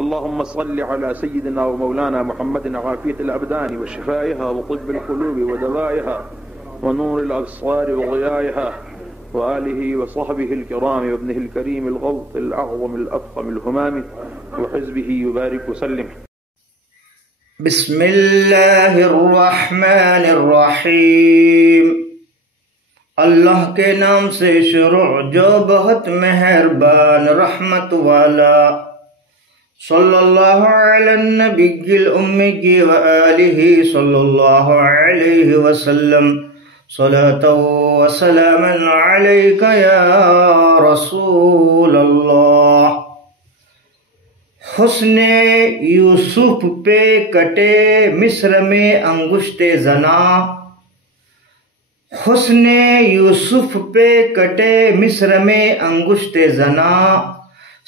اللهم صل على سيدنا ومولانا محمد عافية الأبدان وشفائها وطب القلوب ودوائها ونور الأبصار وضيائها وآله وصحبه الكرام وابنه الكريم الغوث الأعظم الأفخم الهمام وحزبه يبارك وسلم. بسم اللہ الرحمن الرحیم. اللہ کے نام سے شروع جو بہت مہربان رحمت والا. صلی اللہ علی النبی الأمی وآلہ صلی اللہ علیہ وسلم. صلاۃ و سلام علیک یا رسول اللہ. حسن یوسف پہ کٹے مصر میں انگشت زنا. حسن یوسف پہ کٹے مصر میں انگشت زنا.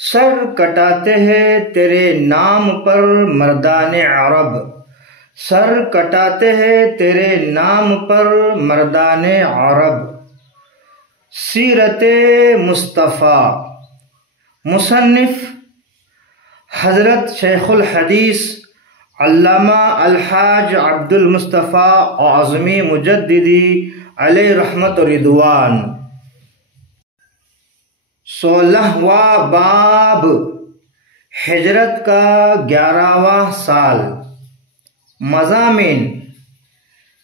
سر کٹاتے ہیں تیرے نام پر مردان عرب. سر کٹاتے ہیں تیرے نام پر مردان عرب. سیرت مصطفیٰ. مصنف حضرت شیخ الحدیث علامہ الحاج عبد المصطفیٰ اعظمی مجددی علیہ رحمت و رضوان. 16واں باب ہجرت کا 11واں سال. مضامین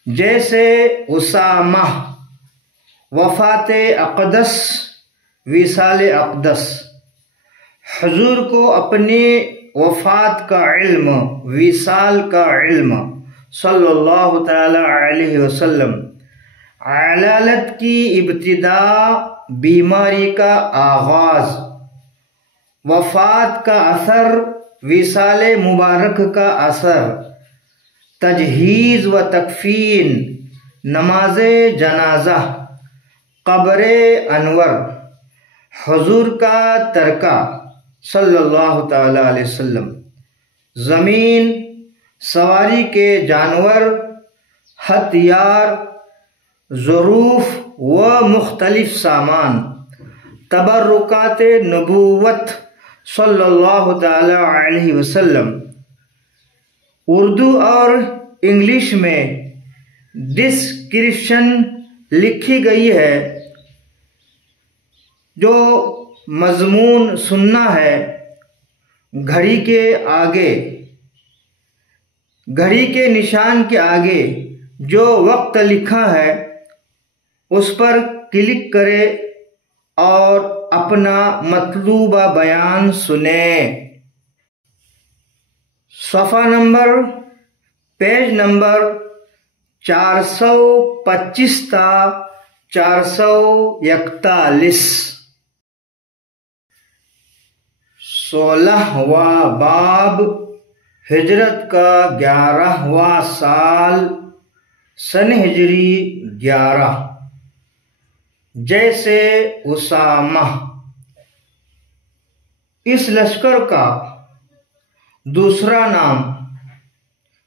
جیسے اسامہ، وفات اقدس، وصال اقدس. حضور کو اپنی وفات کا علم، وصال کا علم صلی اللہ تعالی علیہ وسلم. علالت کی ابتدا، بیماری کا آغاز، وفات کا اثر، وصال مبارک کا اثر، تجہیز و تکفین، نماز جنازہ، قبر انور، حضور کا ترکہ صلی اللہ تعالی علیہ وسلم. زمین، سواری کے جانور، ہتھیار، ظروف و مختلف سامان، تبرکات نبوت صلی اللہ تعالی علیہ وسلم. اردو اور انگلش میں ڈسکرپشن لکھی گئی ہے. جو مضمون سننا ہے، گھڑی کے آگے، گھڑی کے نشان کے آگے جو وقت لکھا ہے اس پر کلک کرے اور اپنا مطلوبہ بیان سنیں. صفحہ نمبر، پیج نمبر 425 تا 441. 16واں باب ہجرت کا 11واں سال، سن ہجری 11. جیسے اسامہ. اس لشکر کا دوسرا نام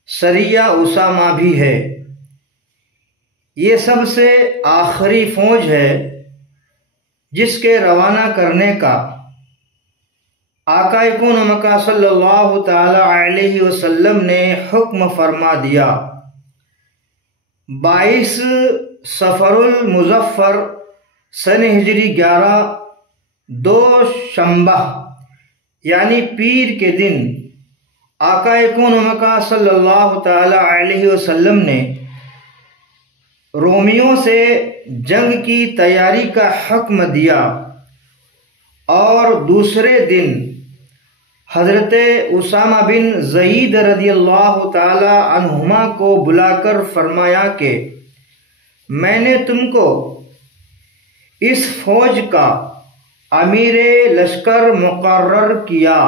سریہ اسامہ بھی ہے. یہ سب سے آخری فوج ہے جس کے روانہ کرنے کا آقا کون مکہ صلی اللہ تعالی علیہ وسلم نے حکم فرما دیا. 22 صفر المظفر سن ہجری 11، دوشنبہ یعنی پیر کے دن آقا کون مکہ صلی اللہ تعالی علیہ وسلم نے رومیوں سے جنگ کی تیاری کا حکم دیا، اور دوسرے دن حضرت اسامہ بن زید رضی اللہ تعالی عنہما کو بلا کر فرمایا کہ میں نے تم کو اس فوج کا امیر لشکر مقرر کیا.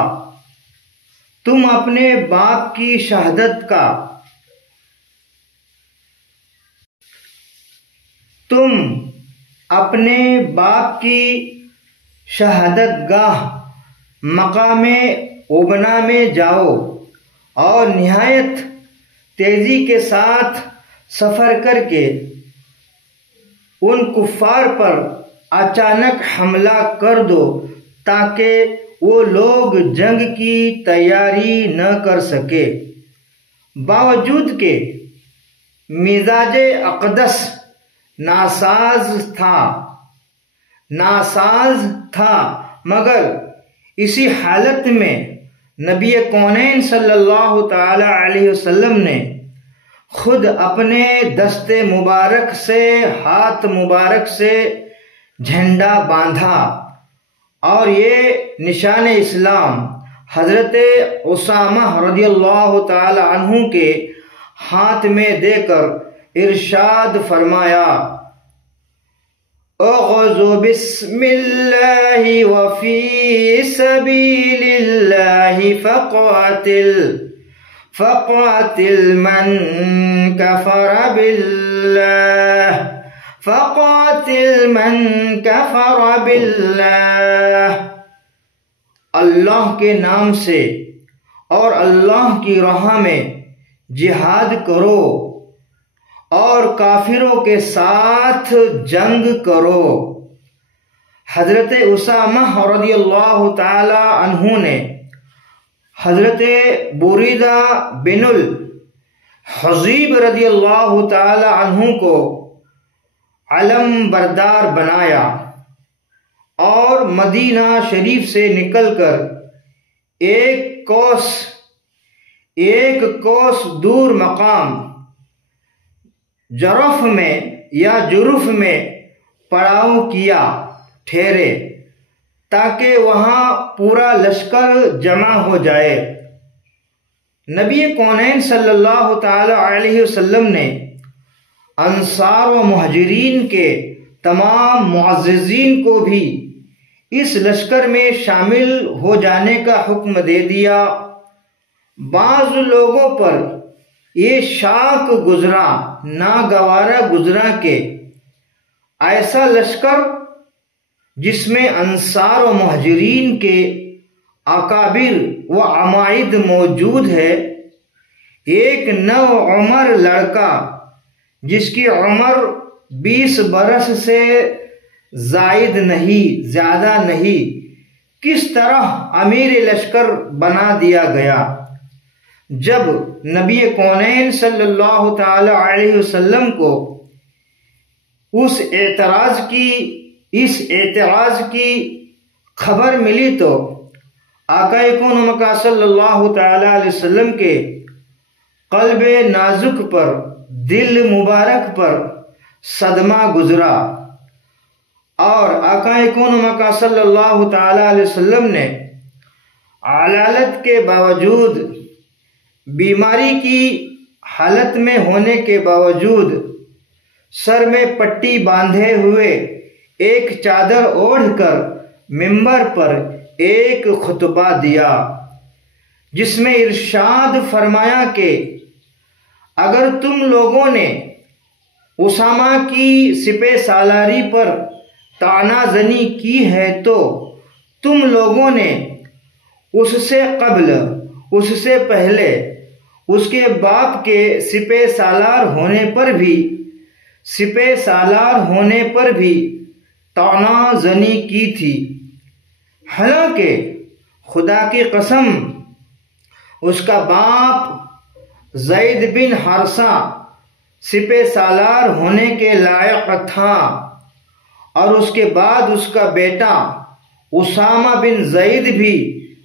تم اپنے باپ کی شہادت کا شہادت گاہ مقام ابنا میں جاؤ اور نہایت تیزی کے ساتھ سفر کر کے ان کفار پر اچانک حملہ کر دو تاکہ وہ لوگ جنگ کی تیاری نہ کر سکے، باوجود کہ مزاج اقدس ناساز تھا، مگر اسی حالت میں نبی کونین صلی اللہ تعالی علیہ وسلم نے خود اپنے دست مبارک سے، ہاتھ مبارک سے جھنڈا باندھا، اور یہ نشان اسلام حضرت اسامہ رضی اللہ تعالی عنہ کے ہاتھ میں دے کر ارشاد فرمایا: اغزو بسم اللہ وفی سبیل اللہ فقاتل من کفر باللہ، اللہ کے نام سے اور اللہ کی راہ میں جہاد کرو اور کافروں کے ساتھ جنگ کرو۔ حضرت اسامہ رضی اللہ تعالی عنہ نے حضرت بریدہ بن الحصیب رضی اللہ تعالی عنہ کو علم بردار بنایا اور مدینہ شریف سے نکل کر ایک کوس دور مقام جرف میں پڑاؤ کیا ٹھہرے تاکہ وہاں پورا لشکر جمع ہو جائے۔ نبی کونین صلی اللہ تعالی علیہ وسلم نے انصار و مہاجرین کے تمام معززین کو بھی اس لشکر میں شامل ہو جانے کا حکم دے دیا۔ بعض لوگوں پر یہ شاق گزرا، ناگوارا گزرا کہ ایسا لشکر جس میں انصار و مہاجرین کے اکابر و عمائد موجود ہے، ایک نوعمر لڑکا جس کی عمر 20 برس سے زیادہ نہیں، کس طرح امیر لشکر بنا دیا گیا؟ جب نبی کونین صلی اللہ تعالی علیہ وسلم کو اس اعتراض کی خبر ملی تو آقا کون مکہ صلی اللہ تعالی علیہ وسلم کے قلب نازک پر، دل مبارک پر صدمہ گزرا، اور آقا کون مکہ صلی اللہ تعالی علیہ وسلم نے علالت کے باوجود، بیماری کی حالت میں ہونے کے باوجود، سر میں پٹی باندھے ہوئے ایک چادر اوڑھ کر منبر پر ایک خطبہ دیا، جس میں ارشاد فرمایا کہ اگر تم لوگوں نے اسامہ کی سپہ سالاری پر طعنہ زنی کی ہے تو تم لوگوں نے اس سے قبل، اس سے پہلے، اس کے باپ کے سپہ سالار ہونے پر بھی طعنہ زنی کی تھی۔ حالانکہ خدا کی قسم اس کا باپ زید بن حارثہ سپہ سالار ہونے کے لائق تھا، اور اس کے بعد اس کا بیٹا اسامہ بن زید بھی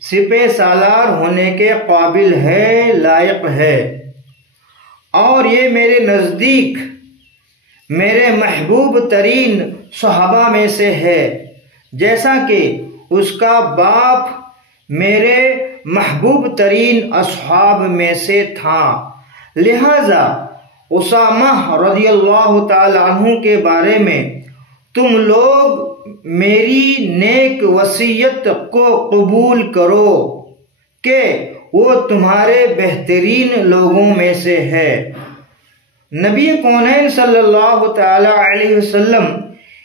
سپہ سالار ہونے کے قابل ہے، لائق ہے، اور یہ میرے نزدیک میرے محبوب ترین صحابہ میں سے ہے، جیسا کہ اس کا باپ میرے محبوب ترین اصحاب میں سے تھا۔ لہذا اسامہ رضی اللہ تعالی عنہ کے بارے میں تم لوگ میری نیک وصیت کو قبول کرو کہ وہ تمہارے بہترین لوگوں میں سے ہے۔ نبی کونین صلی اللہ تعالی علیہ وسلم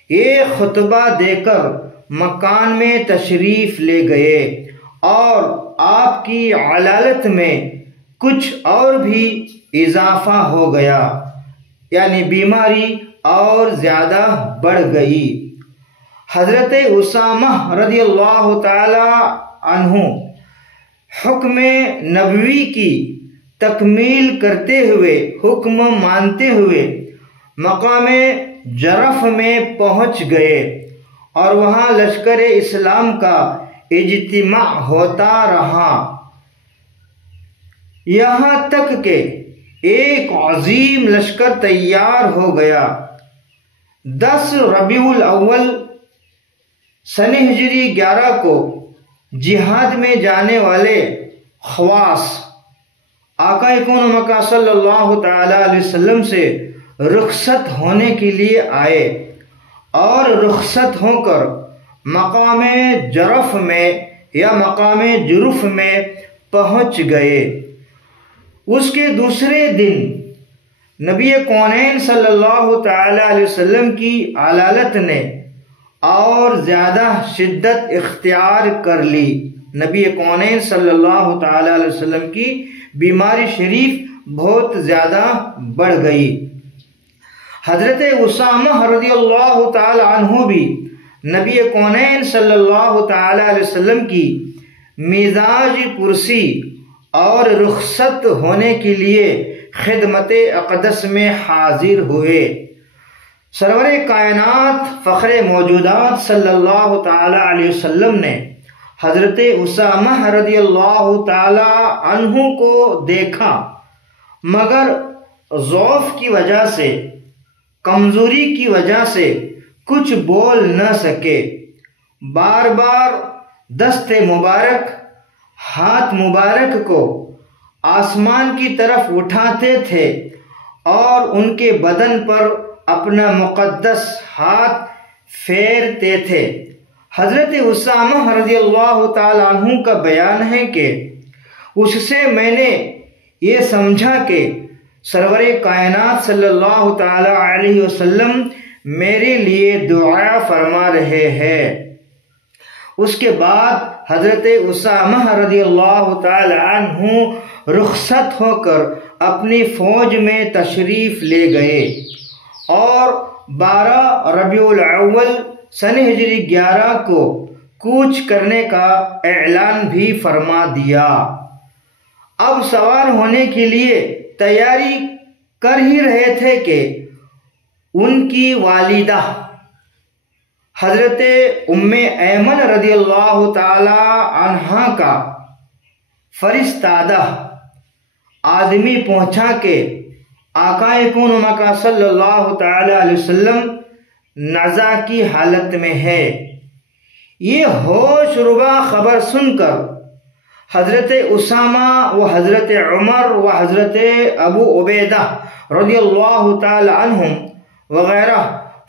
ایک خطبہ دے کر مکان میں تشریف لے گئے، اور آپ کی علالت میں کچھ اور بھی اضافہ ہو گیا، یعنی بیماری اور زیادہ بڑھ گئی۔ حضرت اسامہ رضی اللہ تعالی عنہ حکم نبوی کی تکمیل کرتے ہوئے، حکم مانتے ہوئے مقام جرف میں پہنچ گئے اور وہاں لشکر اسلام کا اجتماع ہوتا رہا، یہاں تک کہ ایک عظیم لشکر تیار ہو گیا۔ 10 ربیع الاول سن ہجری 11 کو جہاد میں جانے والے خواص آقا کون مکہ صلی اللہ تعالی علیہ وسلم سے رخصت ہونے کے لیے آئے اور رخصت ہو کر مقام جرف میں یا مقام جرف میں پہنچ گئے۔ اس کے دوسرے دن نبی کونین صلی اللہ تعالی علیہ وسلم کی علالت نے اور زیادہ شدت اختیار کر لی۔ نبی کونین صلی اللہ تعالی علیہ وسلم کی بیماری شریف بہت زیادہ بڑھ گئی۔ حضرت اسامہ رضی اللہ تعالی عنہ بھی نبی کونین صلی اللہ تعالی علیہ وسلم کی مزاج پرسی اور رخصت ہونے کے لیے خدمت اقدس میں حاضر ہوئے۔ سرور کائنات فخر موجودات صلی اللہ تعالی علیہ وسلم نے حضرت اسامہ رضی اللہ تعالی عنہ کو دیکھا، مگر ضعف کی وجہ سے، کمزوری کی وجہ سے کچھ بول نہ سکے۔ بار بار دست مبارک، ہاتھ مبارک کو آسمان کی طرف اٹھاتے تھے اور ان کے بدن پر اپنا مقدس ہاتھ پھیرتے تھے۔ حضرت اسامہ رضی اللہ تعالی عنہ کا بیان ہے کہ اس سے میں نے یہ سمجھا کہ سرور کائنات صلی اللہ تعالی علیہ وسلم میرے لیے دعا فرما رہے ہیں۔ اس کے بعد حضرت اسامہ رضی اللہ تعالی عنہ رخصت ہو کر اپنی فوج میں تشریف لے گئے اور 12 ربیع الاول سن ہجری 11 کو کوچ کرنے کا اعلان بھی فرما دیا۔ اب سوار ہونے کے لیے تیاری کر ہی رہے تھے کہ ان کی والدہ حضرت ام ایمن رضی اللہ تعالی عنہا کا فرستادہ آدمی پہنچا کہ آقا کون مکہ صلی اللہ تعالی علیہ وسلم نزع کی حالت میں ہے۔ یہ ہوش ربا خبر سن کر حضرت اسامہ و حضرت عمر و حضرت ابو عبیدہ رضی اللہ تعالی عنہم وغیرہ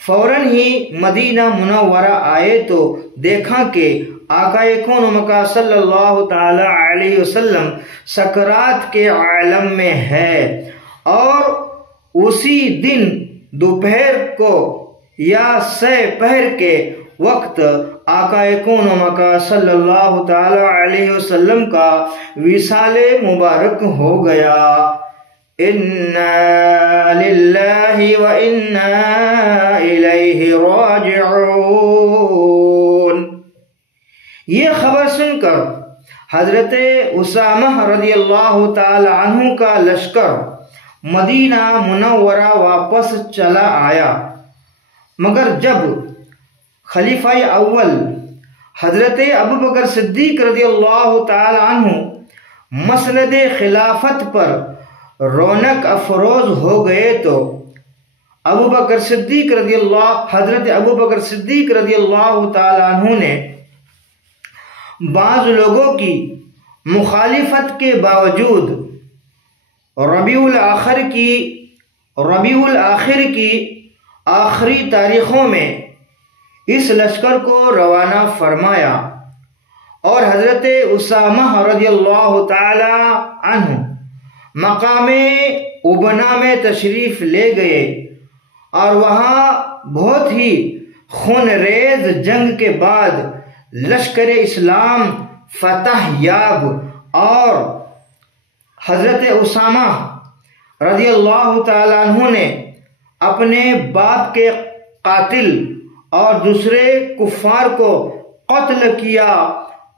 فوراً ہی مدینہ منورہ آئے تو دیکھا کہ آقا کون مکہ صلی اللہ تعالی علیہ وسلم سکرات کے عالم میں ہے، اور اسی دن دوپہر کو یا سہ پہر کے وقت آقا کون مکہ صلی اللہ تعالی علیہ وسلم کا وصال مبارک ہو گیا۔ انا للہ و انا الیہ راجعون۔ یہ خبر سن کر حضرت اسامہ رضی اللہ تعالی عنہ کا لشکر مدینہ منورہ واپس چلا آیا، مگر جب خلیفہ اول حضرت ابوبکر صدیق رضی اللہ تعالی عنہ مسند خلافت پر رونق افروز ہو گئے تو حضرت ابوبکر صدیق رضی اللہ تعالی عنہ نے بعض لوگوں کی مخالفت کے باوجود ربیع الاخر کی آخری تاریخوں میں اس لشکر کو روانہ فرمایا اور حضرت اسامہ رضی اللہ تعالی عنہ مقام ابنا میں تشریف لے گئے اور وہاں بہت ہی خون ریز جنگ کے بعد لشکر اسلام فتح یاب اور حضرت اسامہ رضی اللہ تعالی عنہ نے اپنے باپ کے قاتل اور دوسرے کفار کو قتل کیا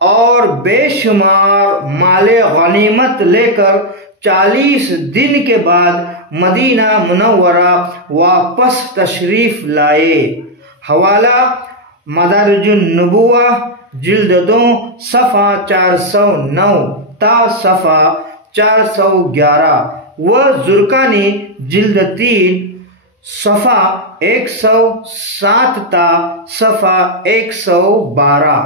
اور بے شمار مال غنیمت لے کر 40 دن کے بعد مدینہ منورہ واپس تشریف لائے۔ حوالہ مدارج النبوہ جلد 2 صفحہ 409 تا صفحہ 411 و زرقانی جلد 3 صفحہ 107 تا صفحہ 112۔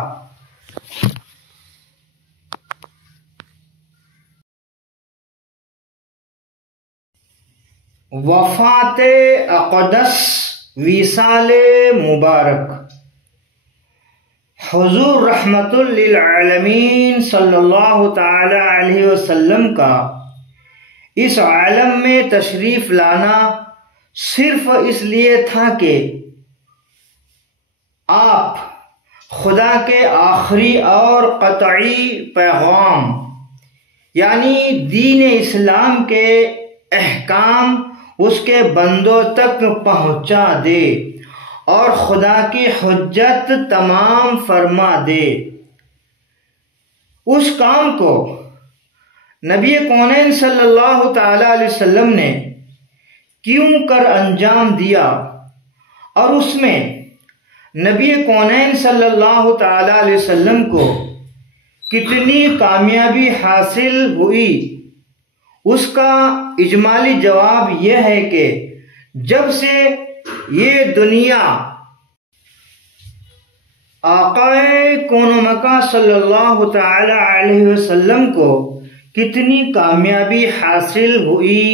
وفات اقدس وصال مبارک۔ حضور رحمت للعالمین صلی اللہ تعالی علیہ وسلم کا اس عالم میں تشریف لانا صرف اس لیے تھا کہ آپ خدا کے آخری اور قطعی پیغام یعنی دین اسلام کے احکام اس کے بندوں تک پہنچا دے اور خدا کی حجت تمام فرما دے۔ اس کام کو نبی کونین صلی اللہ تعالی علیہ وسلم نے کیوں کر انجام دیا اور اس میں نبی کونین صلی اللہ تعالی علیہ وسلم کو کتنی کامیابی حاصل ہوئی، اس کا اجمالی جواب یہ ہے کہ جب سے یہ دنیا آقا کون و مکان صلی اللہ تعالی علیہ وسلم کو کتنی کامیابی حاصل ہوئی،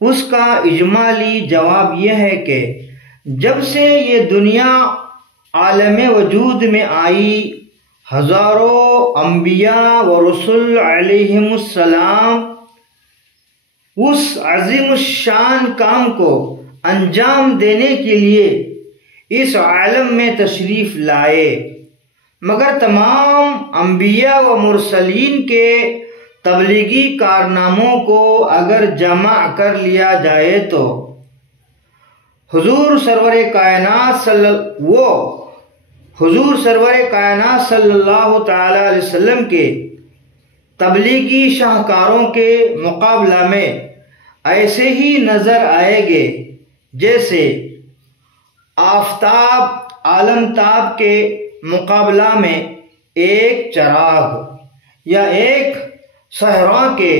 اس کا اجمالی جواب یہ ہے کہ جب سے یہ دنیا عالم وجود میں آئی، ہزاروں انبیاء و رسول علیہم السلام اس عظیم الشان کام کو انجام دینے کے لیے اس عالم میں تشریف لائے، مگر تمام انبیاء و مرسلین کے تبلیغی کارناموں کو اگر جمع کر لیا جائے تو حضور سرور کائنات صلی اللہ تعالی علیہ وسلم کے تبلیغی شاہکاروں کے مقابلہ میں ایسے ہی نظر آئیں گے جیسے آفتاب عالمتاب کے مقابلہ میں ایک چراغ یا ایک صحرا کے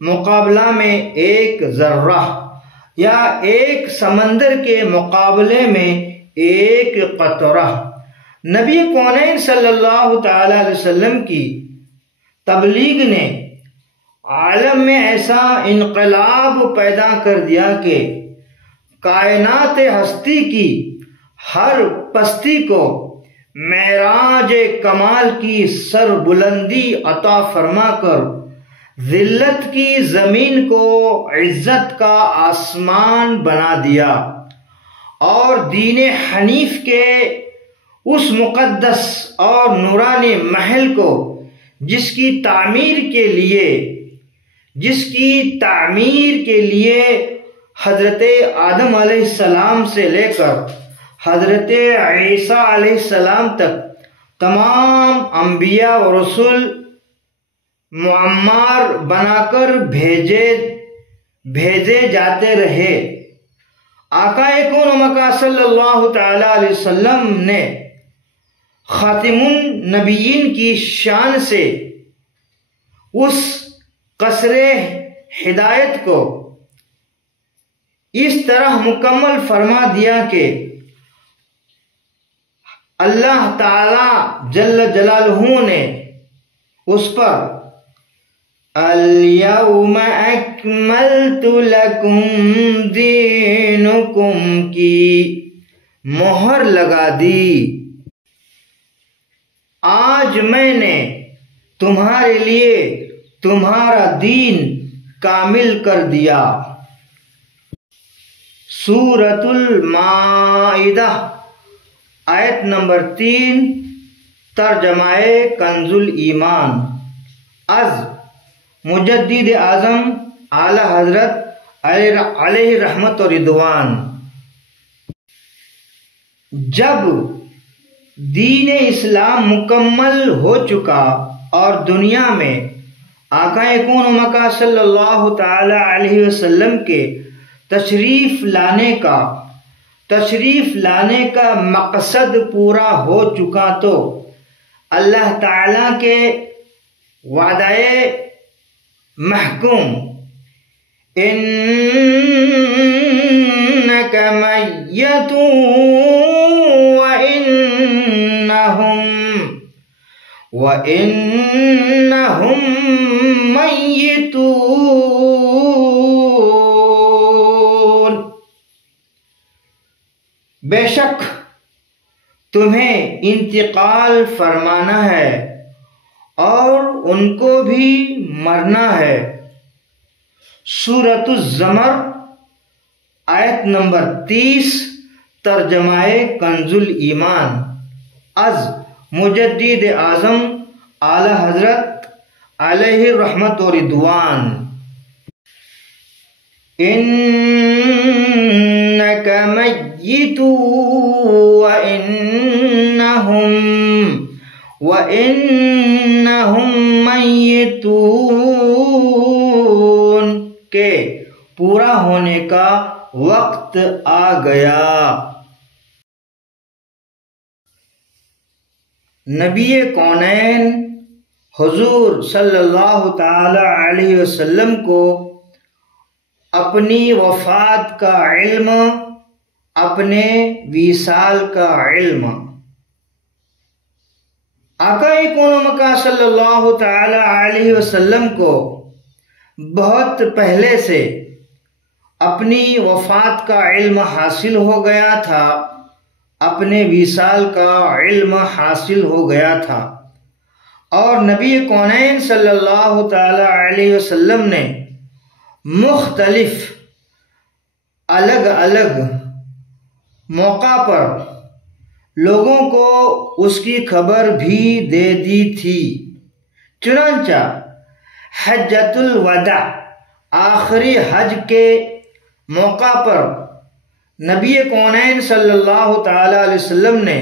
مقابلہ میں ایک ذرہ یا ایک سمندر کے مقابلے میں ایک قطرہ۔ نبی کونین صلی اللہ تعالی علیہ وسلم کی تبلیغ نے عالم میں ایسا انقلاب پیدا کر دیا کہ کائنات ہستی کی ہر پستی کو معراج کمال کی سر بلندی عطا فرما کر ذلت کی زمین کو عزت کا آسمان بنا دیا اور دین حنیف کے اس مقدس اور نورانی محل کو جس کی تعمیر کے لیے حضرت آدم علیہ السلام سے لے کر حضرت عیسیٰ علیہ السلام تک تمام انبیاء و رسول معمار بنا کر بھیجے جاتے رہے۔ آقا کون و مکان صلی اللہ تعالی علیہ وسلم نے خاتم النبیین کی شان سے اس قصر ہدایت کو اس طرح مکمل فرما دیا کہ اللہ تعالی جل جلالہ نے اس پر الَّيَوْمَ أَكْمَلْتُ لَكُمْ دِينُكُمْ کی مہر لگا دی۔ آج میں نے تمہارے لیے تمہارا دین کامل کر دیا۔ سورۃ المائدہ آیت نمبر 3 ترجمہ کنز الایمان از مجدد اعظم اعلی حضرت علیہ رحمت و رضوان۔ جب دین اسلام مکمل ہو چکا اور دنیا میں آقا کون و مکہ صلی اللہ تعالی علیہ وسلم کے تشریف لانے کا مقصد پورا ہو چکا تو اللہ تعالیٰ کے وعدہ محکوم انک میت وانہم میتون، بے شک تمہیں انتقال فرمانا ہے اور ان کو بھی مرنا ہے۔ سورۃ الزمر آیت نمبر 30، ترجمہ کنز الایمان از مجدد اعظم اعلی حضرت علیہ رحمت و رضوان۔ انک میت وانہم میتون کے پورا ہونے کا وقت آ گیا۔ نبی کونین حضور صلی اللہ تعالی علیہ وسلم کو اپنی وفات کا علم، اپنے وصال کا علم، آقا کون و مکہ صلی اللہ تعالی علیہ وسلم کو بہت پہلے سے اپنی وفات کا علم حاصل ہو گیا تھا، اپنے وصال کا علم حاصل ہو گیا تھا، اور نبی کونین صلی اللہ تعالی علیہ وسلم نے مختلف الگ الگ موقع پر لوگوں کو اس کی خبر بھی دے دی تھی۔ چنانچہ حجۃ الوداع، آخری حج کے موقع پر نبی کونین صلی اللہ تعالی علیہ وسلم نے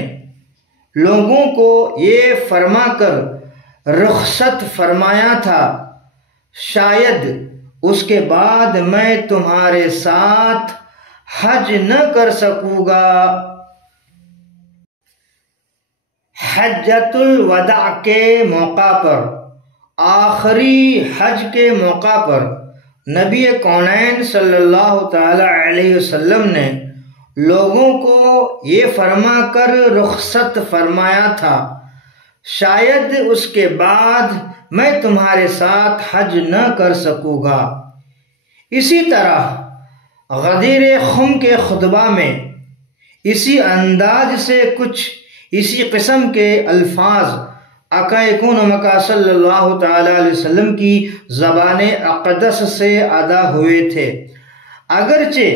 لوگوں کو یہ فرما کر رخصت فرمایا تھا، شاید اس کے بعد میں تمہارے ساتھ حج نہ کر سکوں گا۔ حجۃ الوداع کے موقع پر، آخری حج کے موقع پر نبی کونین صلی اللہ تعالی علیہ وسلم نے لوگوں کو یہ فرما کر رخصت فرمایا تھا، شاید اس کے بعد میں تمہارے ساتھ حج نہ کر سکوں گا۔ اسی طرح غدیر خم کے خطبہ میں اسی انداز سے کچھ اسی قسم کے الفاظ آقا کون و مکہ صلی اللہ تعالی علیہ وسلم کی زبان اقدس سے ادا ہوئے تھے، اگرچہ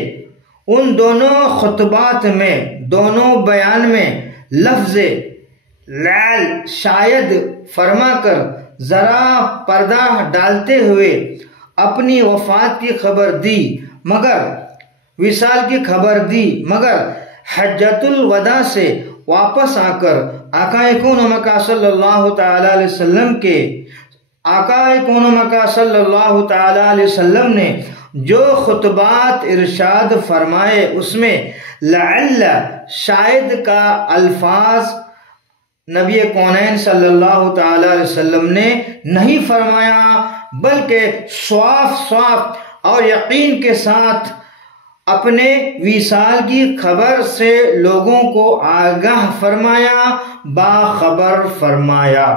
ان دونوں خطبات میں، دونوں بیان میں لفظ لعل شاید فرما کر ذرا پردہ ڈالتے ہوئے اپنی وفات کی خبر دی، مگر وصال کی خبر دی، مگر حجۃ الوداع سے واپس آ کر آقا کون و مکہ صلی اللہ تعالی علیہ وسلم کے تعالی علیہ وسلم نے جو خطبات ارشاد فرمائے اس میں لعل شاید کا الفاظ نبی کونین صلی اللہ تعالی علیہ وسلم نے نہیں فرمایا، بلکہ صاف اور یقین کے ساتھ اپنے وصال کی خبر سے لوگوں کو آگاہ فرمایا، باخبر فرمایا۔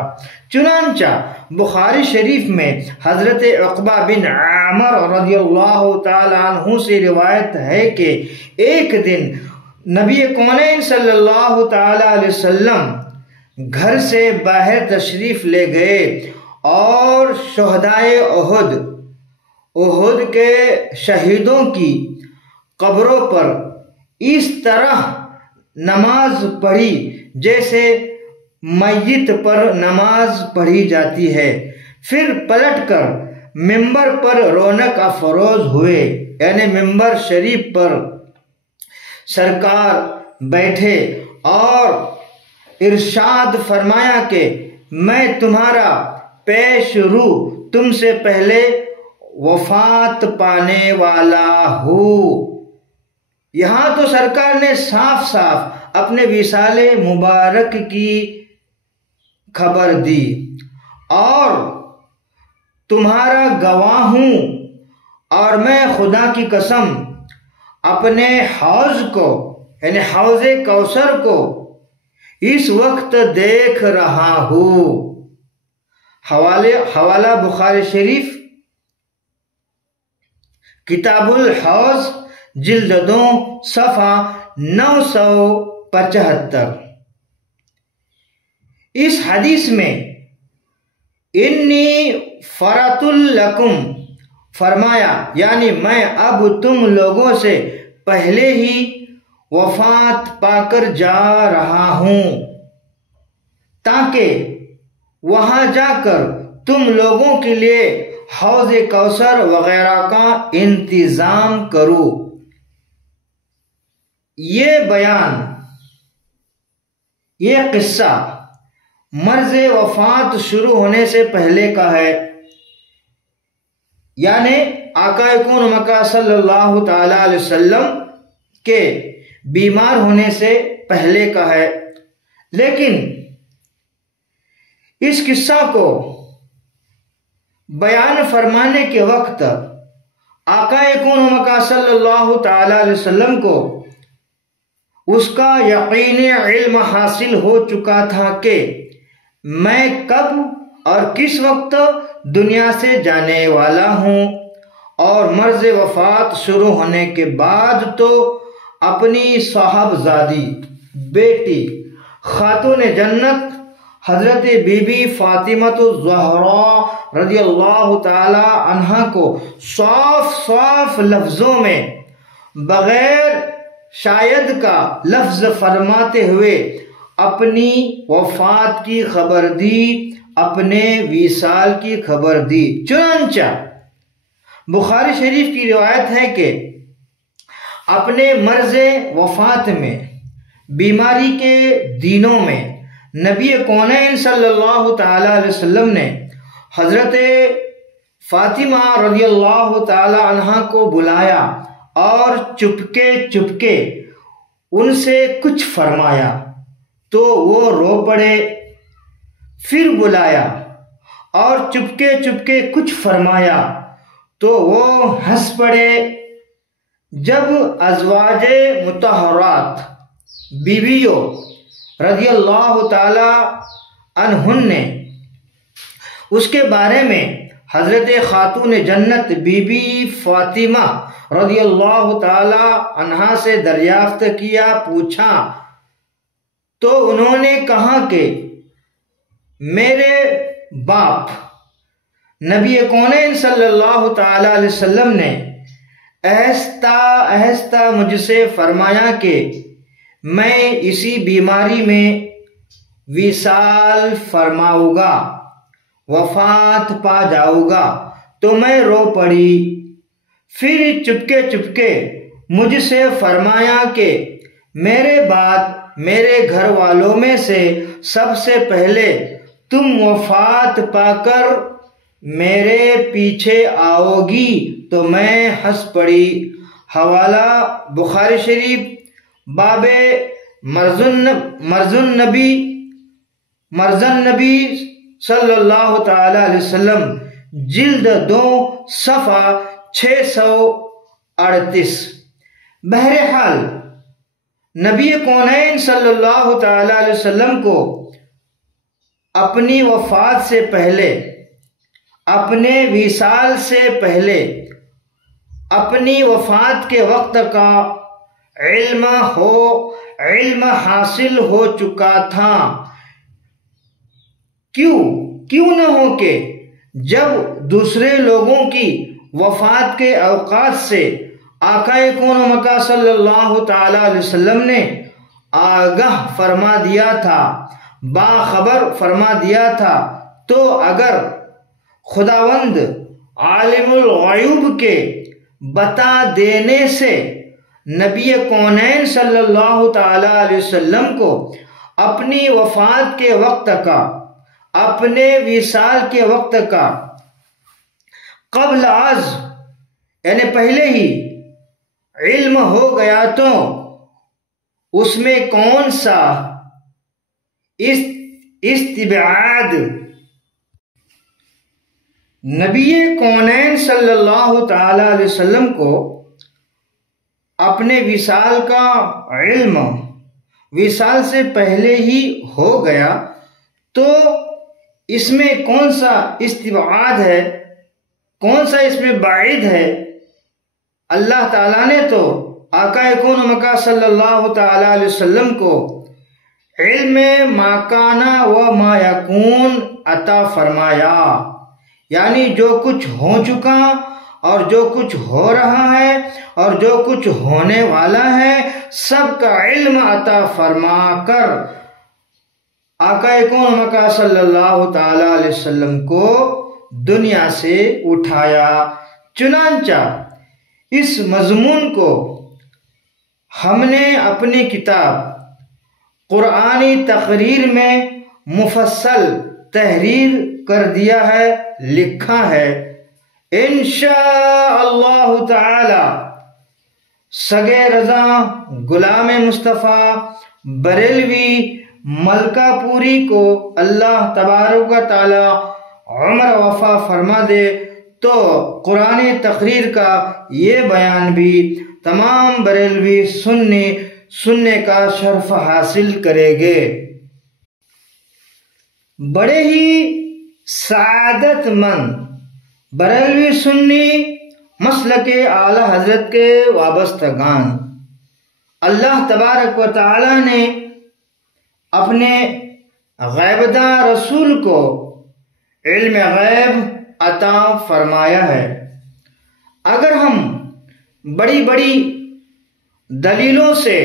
چنانچہ بخاری شریف میں حضرت عقبہ بن عامر رضی اللہ تعالی عنہ سے روایت ہے کہ ایک دن نبی کونین صلی اللہ تعالی علیہ وسلم گھر سے باہر تشریف لے گئے اور شہدائے احد کے شہیدوں کی قبروں پر اس طرح نماز پڑھی جیسے میت پر نماز پڑھی جاتی ہے، پھر پلٹ کر ممبر پر رونق افروز ہوئے، یعنی ممبر شریف پر سرکار بیٹھے اور ارشاد فرمایا کہ میں تمہارا پیش رو تم سے پہلے وفات پانے والا ہوں۔ یہاں تو سرکار نے صاف صاف اپنے وصال مبارک کی خبر دی، اور تمہارا گواہ ہوں، اور میں خدا کی قسم اپنے حوض کو یعنی حوض کوثر کو اس وقت دیکھ رہا ہوں۔ حوالہ بخاری شریف، کتاب الحوض، جلد 2، صفحہ 975۔ اس حدیث میں انی فرط لکم فرمایا، یعنی میں اب تم لوگوں سے پہلے ہی وفات پا کر جا رہا ہوں، تاکہ وہاں جا کر تم لوگوں کے لیے حوض کوثر وغیرہ کا انتظام کروں۔ یہ بیان، یہ قصہ مرض وفات شروع ہونے سے پہلے کا ہے، یعنی آقا کون مکہ صلی اللہ تعالی علیہ وسلم کے بیمار ہونے سے پہلے کا ہے۔ لیکن اس قصہ کو بیان فرمانے کے وقت آقا کون مکہ صلی اللہ تعالی علیہ وسلم کو اس کا یقینی علم حاصل ہو چکا تھا کہ میں کب اور کس وقت دنیا سے جانے والا ہوں، اور مرض وفات شروع ہونے کے بعد تو اپنی صاحبزادی بیٹی خاتون جنت حضرت بی بی فاطمہ الزہرا رضی اللہ تعالی عنہا کو صاف صاف لفظوں میں بغیر شاید کا لفظ فرماتے ہوئے اپنی وفات کی خبر دی، اپنے وصال کی خبر دی۔ چنانچہ بخاری شریف کی روایت ہے کہ اپنے مرض وفات میں، بیماری کے دنوں میں، نبی کونین صلی اللہ تعالی علیہ وسلم نے حضرت فاطمہ رضی اللہ تعالی عنہا کو بلایا اور چپکے چپکے ان سے کچھ فرمایا تو وہ رو پڑے، پھر بلایا اور چپکے چپکے کچھ فرمایا تو وہ ہنس پڑے۔ جب ازواج مطہرات بیویوں رضی اللہ تعالی عنہن نے اس کے بارے میں حضرت خاتون جنت بی بی فاطمہ رضی اللہ تعالی عنہا سے دریافت کیا، پوچھا، تو انہوں نے کہا کہ میرے باپ نبی کونین صلی اللہ تعالی علیہ وسلم نے آہستہ آہستہ مجھ سے فرمایا کہ میں اسی بیماری میں وصال فرماؤں گا، وفات پا جاؤں گا، تو میں رو پڑی۔ پھر چپکے چپکے مجھ سے فرمایا کہ میرے بعد میرے گھر والوں میں سے سب سے پہلے تم وفات پا کر میرے پیچھے آؤ گی، تو میں ہنس پڑی۔ حوالہ بخاری شریف، باب مرض النبی صلی اللہ تعالی علیہ وسلم، جلد 2، صفحہ 638۔ بہرحال نبی کونین صلی اللہ تعالی علیہ وسلم کو اپنی وفات سے پہلے، اپنے وصال سے پہلے، اپنی وفات کے وقت کا علم حاصل ہو چکا تھا۔ کیوں نہ ہو کہ جب دوسرے لوگوں کی وفات کے اوقات سے آقا کون مکہ صلی اللہ تعالی علیہ وسلم نے آگاہ فرما دیا تھا، باخبر فرما دیا تھا، تو اگر خداوند عالم الغیوب کے بتا دینے سے نبی کونین صلی اللہ تعالی علیہ وسلم کو اپنی وفات کے وقت کا، اپنے وصال کے وقت کا قبل از یعنی پہلے ہی علم ہو گیا تو اس میں کون سا استبعاد نبی کونین صلی اللہ تعالی علیہ وسلم کو اپنے وصال کا علم وصال سے پہلے ہی ہو گیا تو اس میں کون سا استبعاد ہے، کون سا اس میں بعید ہے؟ اللہ تعالیٰ نے تو آقا کون مکہ صلی اللہ تعالی علیہ وسلم کو علم ما کانا و ما یکون عطا فرمایا، یعنی جو کچھ ہو چکا اور جو کچھ ہو رہا ہے اور جو کچھ ہونے والا ہے سب کا علم عطا فرما کر آقا کون مکہ صلی اللہ تعالی علیہ وسلم کو دنیا سے اٹھایا۔ چنانچہ اس مضمون کو ہم نے اپنی کتاب قرآنی تقریر میں مفصل تحریر کر دیا ہے، لکھا ہے۔ انشاء اللہ تعالی سگے رضا غلام مصطفیٰ بریلوی ملکہ پوری کو اللہ تبارک و تعالی عمر وفا فرما دے تو قرآن تقریر کا یہ بیان بھی تمام بریلوی سننے کا شرف حاصل کرے گے۔ بڑے ہی سعادت مند بریلوی سنی مسلک اعلی حضرت کے وابستگان اللہ تبارک و تعالی نے اپنے غیبدہ رسول کو علم غیب عطا فرمایا ہے۔ اگر ہم بڑی بڑی دلیلوں سے،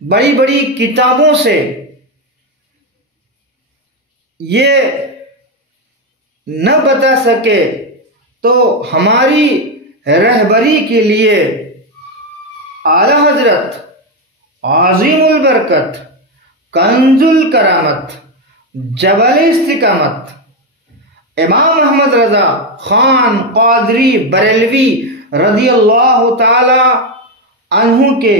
بڑی بڑی کتابوں سے یہ نہ بتا سکے تو ہماری رہبری کے لیے اعلی حضرت عظیم البرکت کنز الکرامت جبل استقامت امام محمد رضا خان قادری بریلوی رضی اللہ تعالی عنہ کے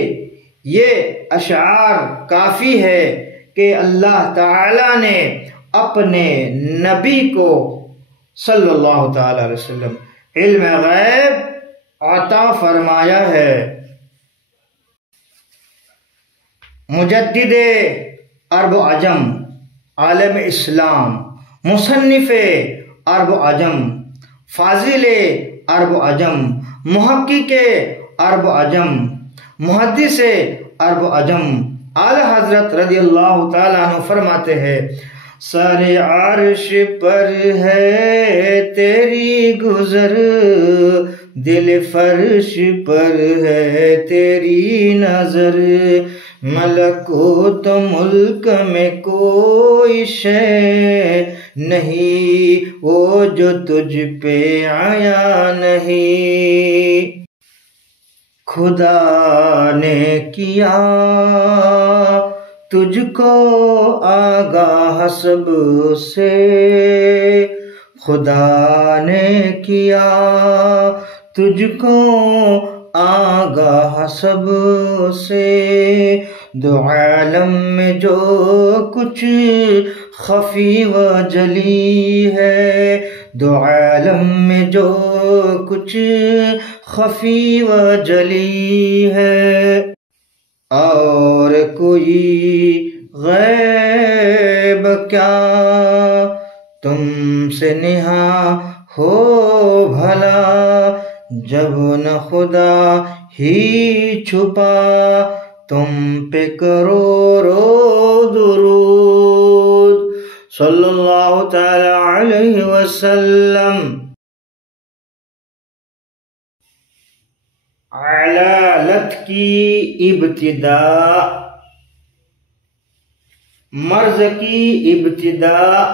یہ اشعار کافی ہے کہ اللہ تعالی نے اپنے نبی کو صلی اللہ تعالی علیہ وسلم علم غیب عطا فرمایا ہے۔ مجدد عرب و عجم، عالم اسلام، مصنف عرب و عجم، فاضل عرب و عجم، محقق عرب و عجم، محدث عرب و عجم اعلی حضرت رضی اللہ تعالیٰ عنہ فرماتے ہیں سارے عرش پر ہے تیری گزر، دل فرش پر ہے تیری نظر، ملکوت ملک میں کوئی شے نہیں وہ جو تجھ پہ آیا نہیں۔ خدا نے کیا تجھ کو آگاہ سب سے، خدا نے کیا تجھ کو آگاہ سب سے، دو عالم میں جو کچھ خفی و جلی ہے، دو عالم میں جو کچھ خفی و جلی ہے، اور کوئی غیب کیا تم سے نہا ہو بھلا، جب نہ خدا ہی چھپا تم پہ کروڑوں درود صلی اللہ تعالی علیہ وسلم۔ علالت کی ابتدا، مرض کی ابتدا،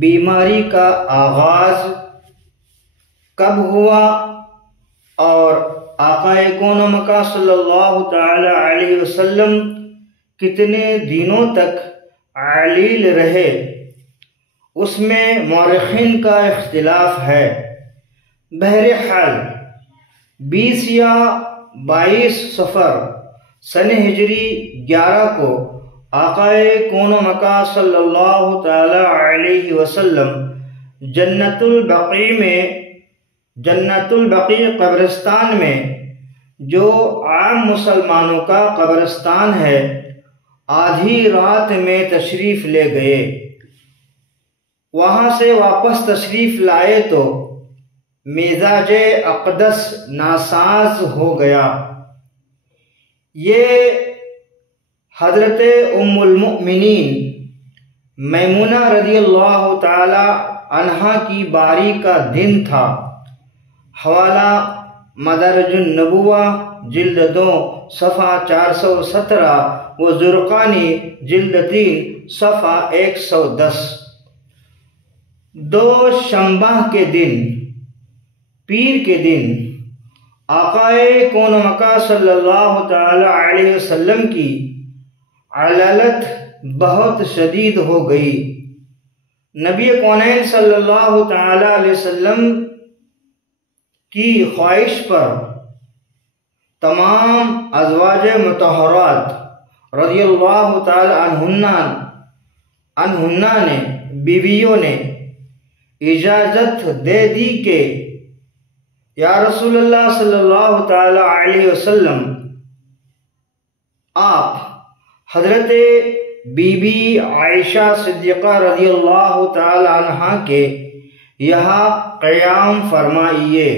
بیماری کا آغاز کب ہوا اور آقا کون مکہ صلی اللہ تعالی علیہ وسلم کتنے دنوں تک علیل رہے اس میں مورخین کا اختلاف ہے۔ بہرحال 20 یا 22 صفر سن ہجری 11 کو آقا کون و مکان صلی اللہ تعالی علیہ وسلم جنت البقیع قبرستان میں، جو عام مسلمانوں کا قبرستان ہے، آدھی رات میں تشریف لے گئے۔ وہاں سے واپس تشریف لائے تو مزاج اقدس ناساز ہو گیا۔ یہ حضرت ام المؤمنین میمونہ رضی اللہ تعالی عنہا کی باری کا دن تھا۔ حوالہ مدارج النبوہ جلد 2 صفحہ 417 و زرقانی جلد 3 صفحہ 110۔ دوشنبہ کے دن، پیر کے دن، آقا کون و مکان صلی اللہ تعالی علیہ وسلم کی علالت بہت شدید ہو گئی۔ نبی کونین صلی اللہ تعالی علیہ وسلم کی خواہش پر تمام ازواج مطہرات رضی اللہ تعالی عنہن نے، بیویوں نے اجازت دے دی کہ یا رسول اللہ صلی اللہ تعالی علیہ وسلم، آپ حضرت بی بی عائشہ صدیقہ رضی اللہ تعالی عنہا کے یہاں قیام فرمائیے۔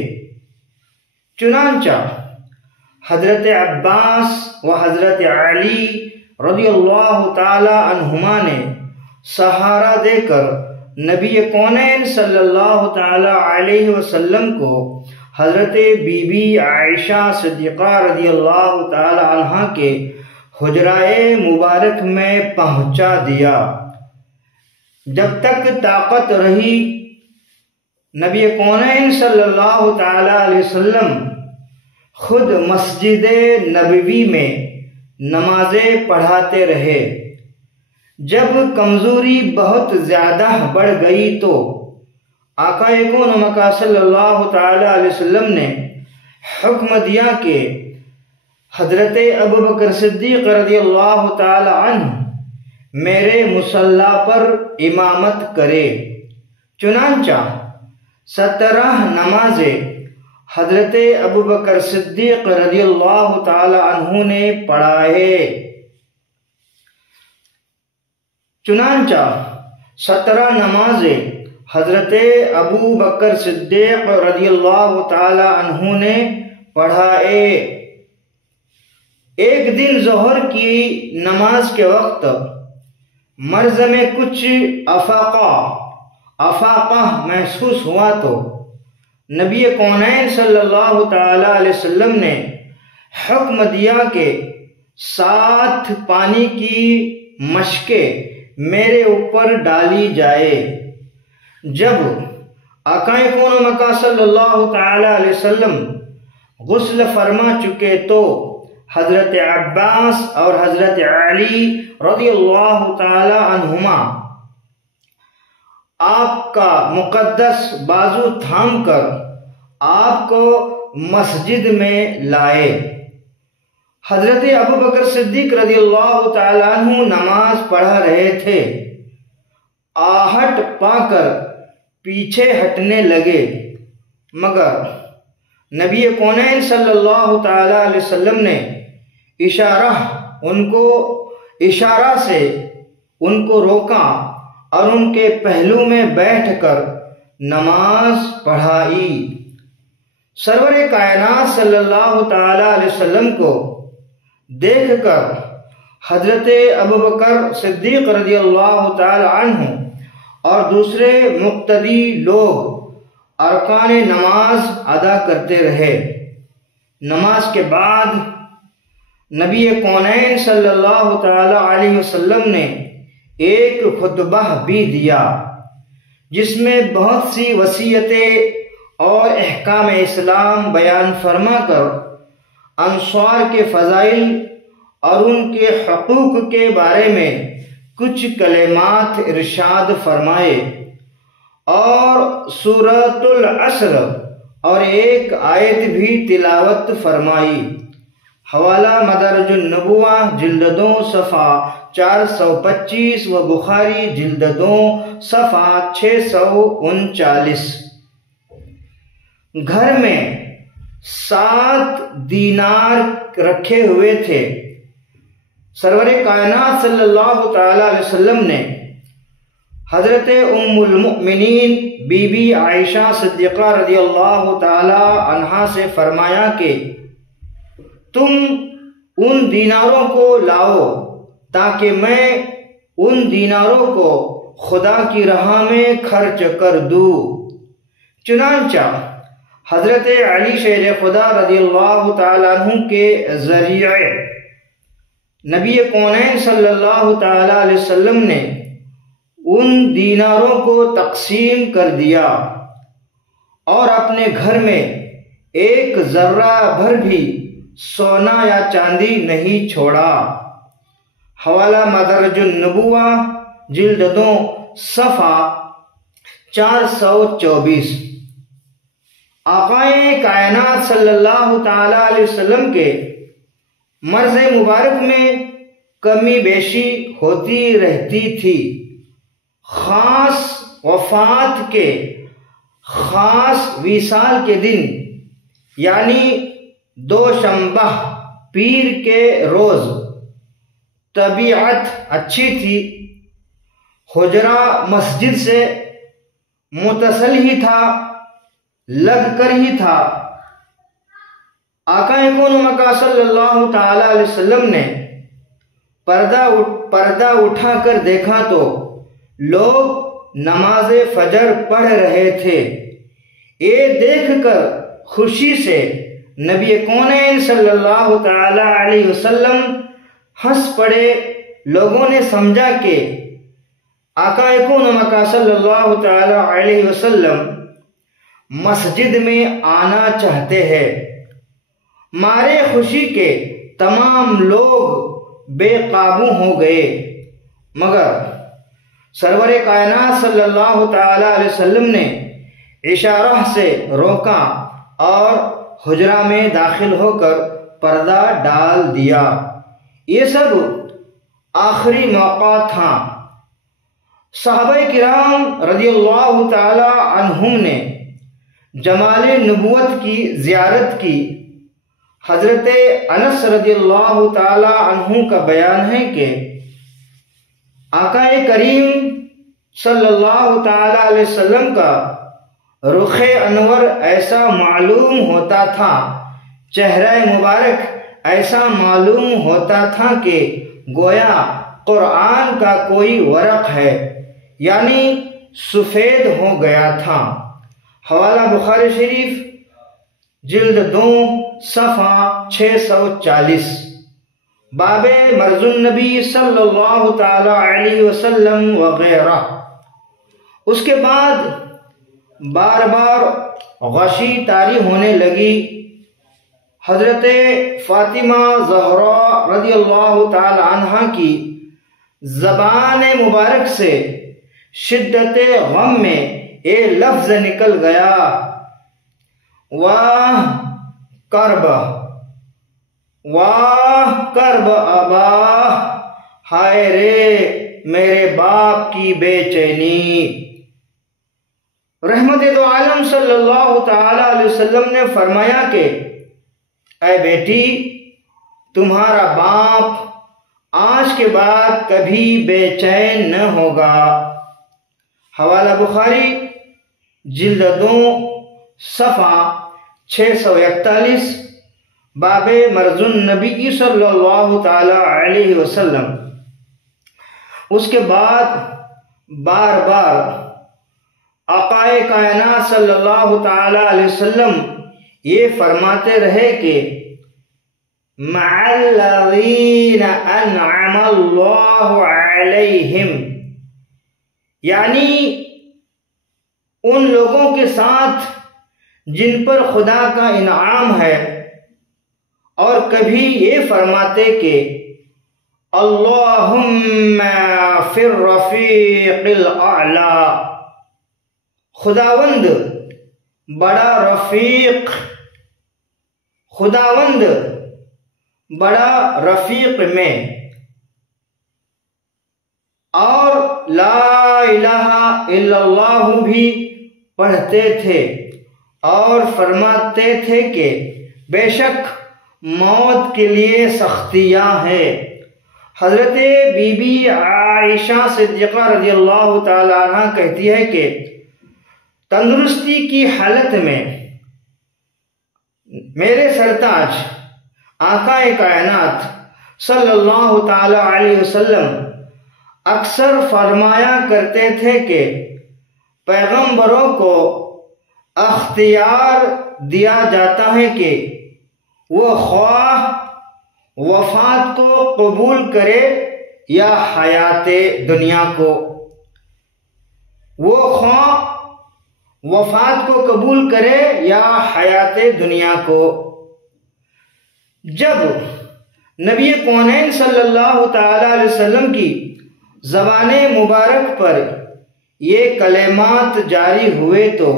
چنانچہ حضرت عباس و حضرت علی رضی اللہ تعالی عنہما نے سہارا دے کر نبی کونین صلی اللہ تعالی علیہ وسلم کو حضرت بی بی عائشہ صدیقہ رضی اللہ تعالی عنہا کے حجرائے مبارک میں پہنچا دیا۔ جب تک طاقت رہی نبی کونین صلی اللہ تعالی علیہ وسلم خود مسجد نبوی میں نمازیں پڑھاتے رہے۔ جب کمزوری بہت زیادہ بڑھ گئی تو آقا کون و مکان صلی اللہ تعالی علیہ وسلم نے حکم دیا کہ حضرت ابوبکر صدیق رضی اللہ تعالی عنہ میرے مصلی پر امامت کرے۔ چنانچہ 17 نمازیں حضرت ابوبکر صدیق رضی اللہ تعالی عنہ نے پڑھائے۔ چنانچہ 17 نمازیں حضرت ابو بکر صدیق رضی اللہ تعالی عنہ نے پڑھائے۔ ایک دن ظہر کی نماز کے وقت مرض میں کچھ افاقہ محسوس ہوا تو نبی کونین صلی اللہ تعالی علیہ وسلم نے حکم دیا کہ 7 پانی کی مشکیں میرے اوپر ڈالی جائے۔ جب آقا کون و مکان صلی اللہ تعالی علیہ وسلم غسل فرما چکے تو حضرت عباس اور حضرت علی رضی اللہ تعالی عنہما آپ کا مقدس بازو تھام کر آپ کو مسجد میں لائے۔ حضرت ابوبکر صدیق رضی اللہ تعالی عنہ نماز پڑھا رہے تھے۔ آہٹ پا کر پیچھے ہٹنے لگے، مگر نبی کونین صلی اللہ تعالی علیہ وسلم نے اشارہ سے ان کو روکا اور ان کے پہلو میں بیٹھ کر نماز پڑھائی۔ سرور کائنات صلی اللہ تعالی علیہ وسلم کو دیکھ کر حضرت ابوبکر صدیق رضی اللہ تعالی عنہ اور دوسرے مقتدی لوگ ارکان نماز ادا کرتے رہے۔ نماز کے بعد نبی کونین صلی اللہ تعالی علیہ وسلم نے ایک خطبہ بھی دیا جس میں بہت سی وصیتیں اور احکام اسلام بیان فرما کر انصار کے فضائل اور ان کے حقوق کے بارے میں کچھ کلمات ارشاد فرمائے اور سورۃ العصر اور ایک آیت بھی تلاوت فرمائی۔ حوالہ مدارج النبوہ جلد 2 صفحہ 425 و بخاری جلد 2 صفحہ 639۔ گھر میں 7 دینار رکھے ہوئے تھے۔ سرور کائنات صلی اللہ تعالی علیہ وسلم نے حضرت ام المؤمنین بی بی عائشہ صدیقہ رضی اللہ تعالی عنہا سے فرمایا کہ تم ان دیناروں کو لاؤ تاکہ میں ان دیناروں کو خدا کی راہ میں خرچ کر دوں۔ چنانچہ حضرت علی شیر خدا رضی اللہ تعالیٰ عنہ کے ذریعے نبی کونین صلی اللہ تعالیٰ علیہ وسلم نے ان دیناروں کو تقسیم کر دیا اور اپنے گھر میں ایک ذرہ بھر بھی سونا یا چاندی نہیں چھوڑا۔ حوالہ مدارج النبوہ جلد 2 صفحہ 424۔ آقائے کائنات صلی اللہ تعالی علیہ وسلم کے مرض مبارک میں کمی بیشی ہوتی رہتی تھی۔ خاص وفات کے خاص وصال کے دن یعنی دوشنبہ پیر کے روز طبیعت اچھی تھی، حجرہ مسجد سے متصل ہی تھا، لگ کر ہی تھا۔ آقا کون مکہ صلی اللہ تعالی علیہ وسلم نے پردہ اٹھا کر دیکھا تو لوگ نماز فجر پڑھ رہے تھے۔ یہ دیکھ کر خوشی سے نبی کونین صلی اللہ تعالی علیہ وسلم ہنس پڑے۔ لوگوں نے سمجھا کہ آقا کون مکہ صلی اللہ تعالی علیہ وسلم مسجد میں آنا چاہتے ہیں۔ مارے خوشی کے تمام لوگ بے قابو ہو گئے، مگر سرور کائنات صلی اللہ تعالی علیہ وسلم نے اشارہ سے روکا اور حجرہ میں داخل ہو کر پردہ ڈال دیا۔ یہ سب آخری موقع تھا۔ صحابہ کرام رضی اللہ تعالی عنہم نے جمال نبوت کی زیارت کی۔ حضرت انس رضی اللہ تعالی عنہ کا بیان ہے کہ آقا کریم صلی اللہ تعالی علیہ وسلم کا رخ انور ایسا معلوم ہوتا تھا، چہرہ مبارک ایسا معلوم ہوتا تھا کہ گویا قرآن کا کوئی ورق ہے، یعنی سفید ہو گیا تھا۔ حوالہ بخاری شریف جلد 2 صفحہ 640۔ باب مرض النبی صلی اللہ تعالی علیہ وسلم وغیرہ۔ اس کے بعد بار بار غشی طاری ہونے لگی۔ حضرت فاطمہ زہرا رضی اللہ تعالی عنہا کی زبان مبارک سے شدت غم میں یہ لفظ نکل گیا، واہ کرب ابا، ہائے رے میرے باپ کی بے چینی۔ رحمت دو عالم صلی اللہ تعالی علیہ وسلم نے فرمایا کہ اے بیٹی، تمہارا باپ آج کے بعد کبھی بے چین نہ ہوگا۔ حوالہ بخاری جلد 2 صفحہ 641۔ باب مرض النبی صلی اللہ تعالی علیہ وسلم۔ اس کے بعد بار بار آقا کائنات صلی اللہ تعالی علیہ وسلم یہ فرماتے رہے کہ مع الذین انعم اللہ علیہم، یعنی ان لوگوں کے ساتھ جن پر خدا کا انعام ہے، اور کبھی یہ فرماتے کہ اللہم فی الرفیق الاعلی، خداوند بڑا رفیق، خداوند بڑا رفیق میں، اور لا الہ الا اللہ بھی پڑھتے تھے اور فرماتے تھے کہ بے شک موت کے لیے سختیاں ہیں۔ حضرت بی بی عائشہ صدیقہ رضی اللہ تعالی عنہ کہتی ہے کہ تندرستی کی حالت میں میرے سرتاج آقا کائنات صلی اللہ تعالی علیہ وسلم اکثر فرمایا کرتے تھے کہ پیغمبروں کو اختیار دیا جاتا ہے کہ وہ خواہ وفات کو قبول کرے یا حیات دنیا کو، وہ خواہ وفات کو قبول کرے یا حیات دنیا کو۔ جب نبی کونین صلی اللہ تعالی علیہ وسلم کی زبان مبارک پر یہ کلمات جاری ہوئے تو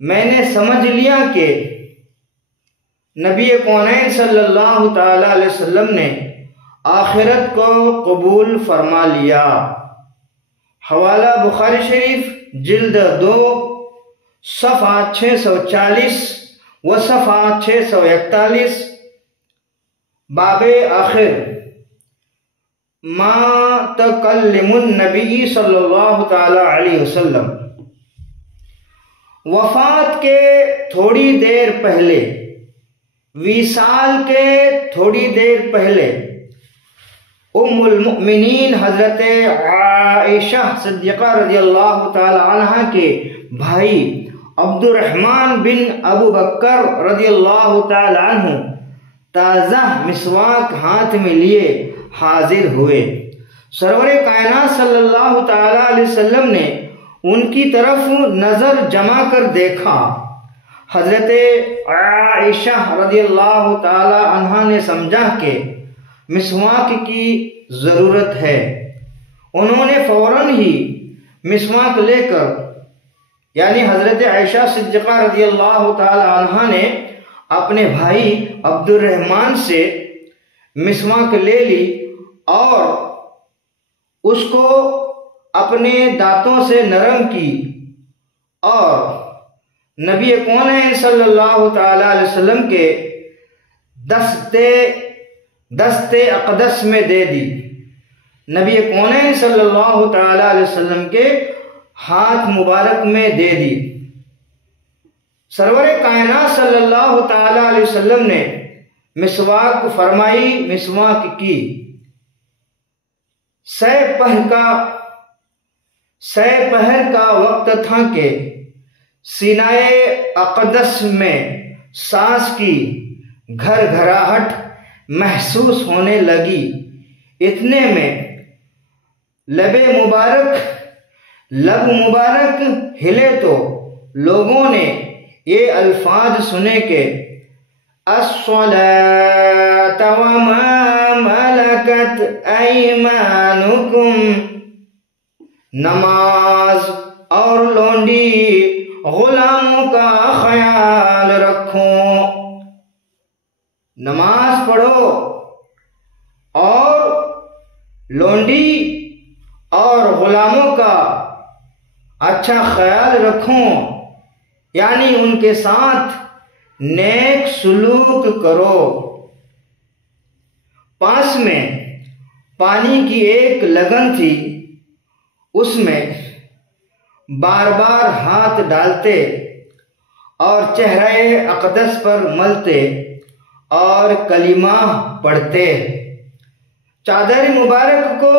میں نے سمجھ لیا کہ نبی کونین صلی اللہ تعالی علیہ وسلم نے آخرت کو قبول فرما لیا۔ حوالہ بخاری شریف جلد 2 صفحہ 640 و صفحہ 641، باب آخر ما تکلم النبی صلی اللہ تعالی علیہ وسلم۔ وفات کے تھوڑی دیر پہلے، وصال کے تھوڑی دیر پہلے، ام المؤمنین حضرت عائشہ صدیقہ رضی اللہ تعالی عنہ کے بھائی عبد الرحمن بن ابو بکر رضی اللہ تعالی عنہ تازہ مسواک ہاتھ میں لیے حاضر ہوئے۔ سرور کائنات صلی اللہ تعالی علیہ وسلم نے ان کی طرف نظر جما کر دیکھا۔ حضرت عائشہ رضی اللہ تعالی عنہ نے سمجھا کہ مسواک کی ضرورت ہے۔ انہوں نے فوراً ہی مسواک لے کر، یعنی حضرت عائشہ صدیقہ رضی اللہ تعالی عنہ نے اپنے بھائی عبد الرحمن سے مسواک لے لی اور اس کو اپنے دانتوں سے نرم کی اور نبی کونین صلی اللہ تعالی علیہ وسلم کے دست اقدس میں دے دی۔ نبی کونین صلی اللہ تعالی علیہ وسلم کے ہاتھ مبارک میں دے دی۔ سرور کائنات صلی اللہ تعالی علیہ وسلم نے مسواک فرمائی، مسواک کی۔ سہ پہر کا وقت تھا کہ سینہ اقدس میں سانس کی گھر گھراہٹ محسوس ہونے لگی۔ اتنے میں لب مبارک ہلے تو لوگوں نے یہ الفاظ سنے کہ الصلاۃ وما ملکت ایمانکم، نماز اور لونڈی غلاموں کا خیال رکھو، نماز پڑھو اور لونڈی اور غلاموں کا اچھا خیال رکھو، یعنی ان کے ساتھ نیک سلوک کرو۔ پاس میں پانی کی ایک لگن تھی، اس میں بار بار ہاتھ ڈالتے اور چہرے اقدس پر ملتے اور کلمہ پڑھتے۔ چادر مبارک کو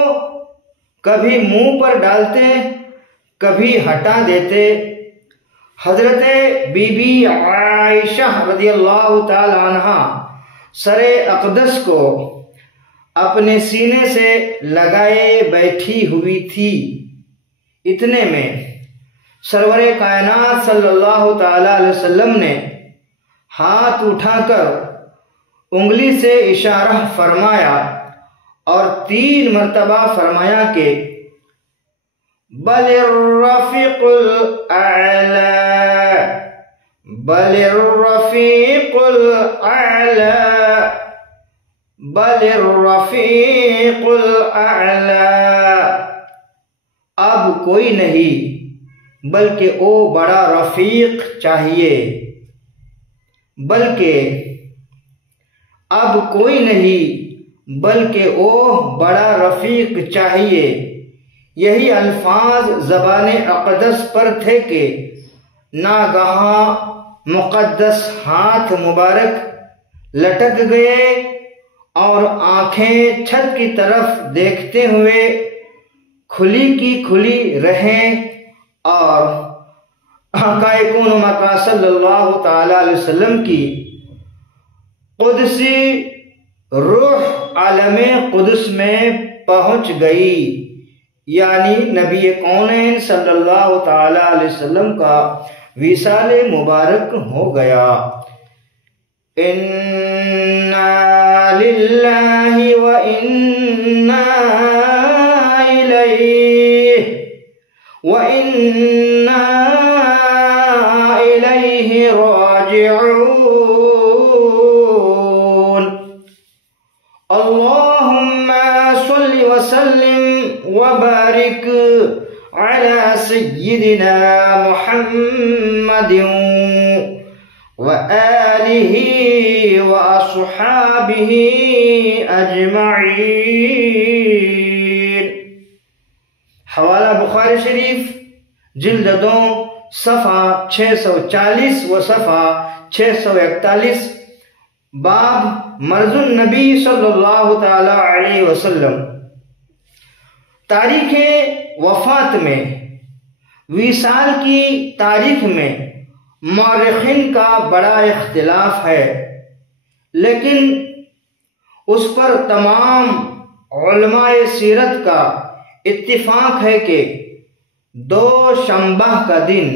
کبھی منہ پر ڈالتے، کبھی ہٹا دیتے۔ حضرت بی بی عائشہ رضی اللہ تعالی عنہ سر اقدس کو اپنے سینے سے لگائے بیٹھی ہوئی تھی۔ اتنے میں سرور کائنات صلی اللہ تعالی علیہ وسلم نے ہاتھ اٹھا کر انگلی سے اشارہ فرمایا اور 3 مرتبہ فرمایا کہ بل الرفیق الاعلی، بل الرفیق الاعلی، بل الرفیق الاعلی، اب کوئی نہیں بلکہ وہ بڑا رفیق چاہیے، بلکہ اب کوئی نہیں بلکہ وہ بڑا رفیق چاہیے۔ یہی الفاظ زبان اقدس پر تھے کہ ناگہاں مقدس ہاتھ مبارک لٹک گئے اور آنکھیں چھت کی طرف دیکھتے ہوئے کھلی کی کھلی رہیں، اور آقا کون مکہ صلی اللہ تعالی علیہ وسلم کی قدسی روح عالم قدس میں پہنچ گئی، یعنی نبی کونین صلی اللہ تعالی علیہ وسلم کا وصال مبارک ہو گیا۔ اِنَّا لِلَّهِ وَإِنَّا إِلَيْهِ وَإِنَّا إِلَيْهِ راجعون۔ اللهم صل وسلم وبارك على سيدنا محمد وآله وأصحابه أجمعين۔ حوالہ بخاری شریف جلد 2 صفحہ 640 و صفحہ 641، باب مرض النبی صلی اللہ تعالی علیہ وسلم۔ تاریخ وفات میں، وصال کی تاریخ میں مورخین کا بڑا اختلاف ہے، لیکن اس پر تمام علماء سیرت کا اتفاق ہے کہ 2 شنبہ کا دن،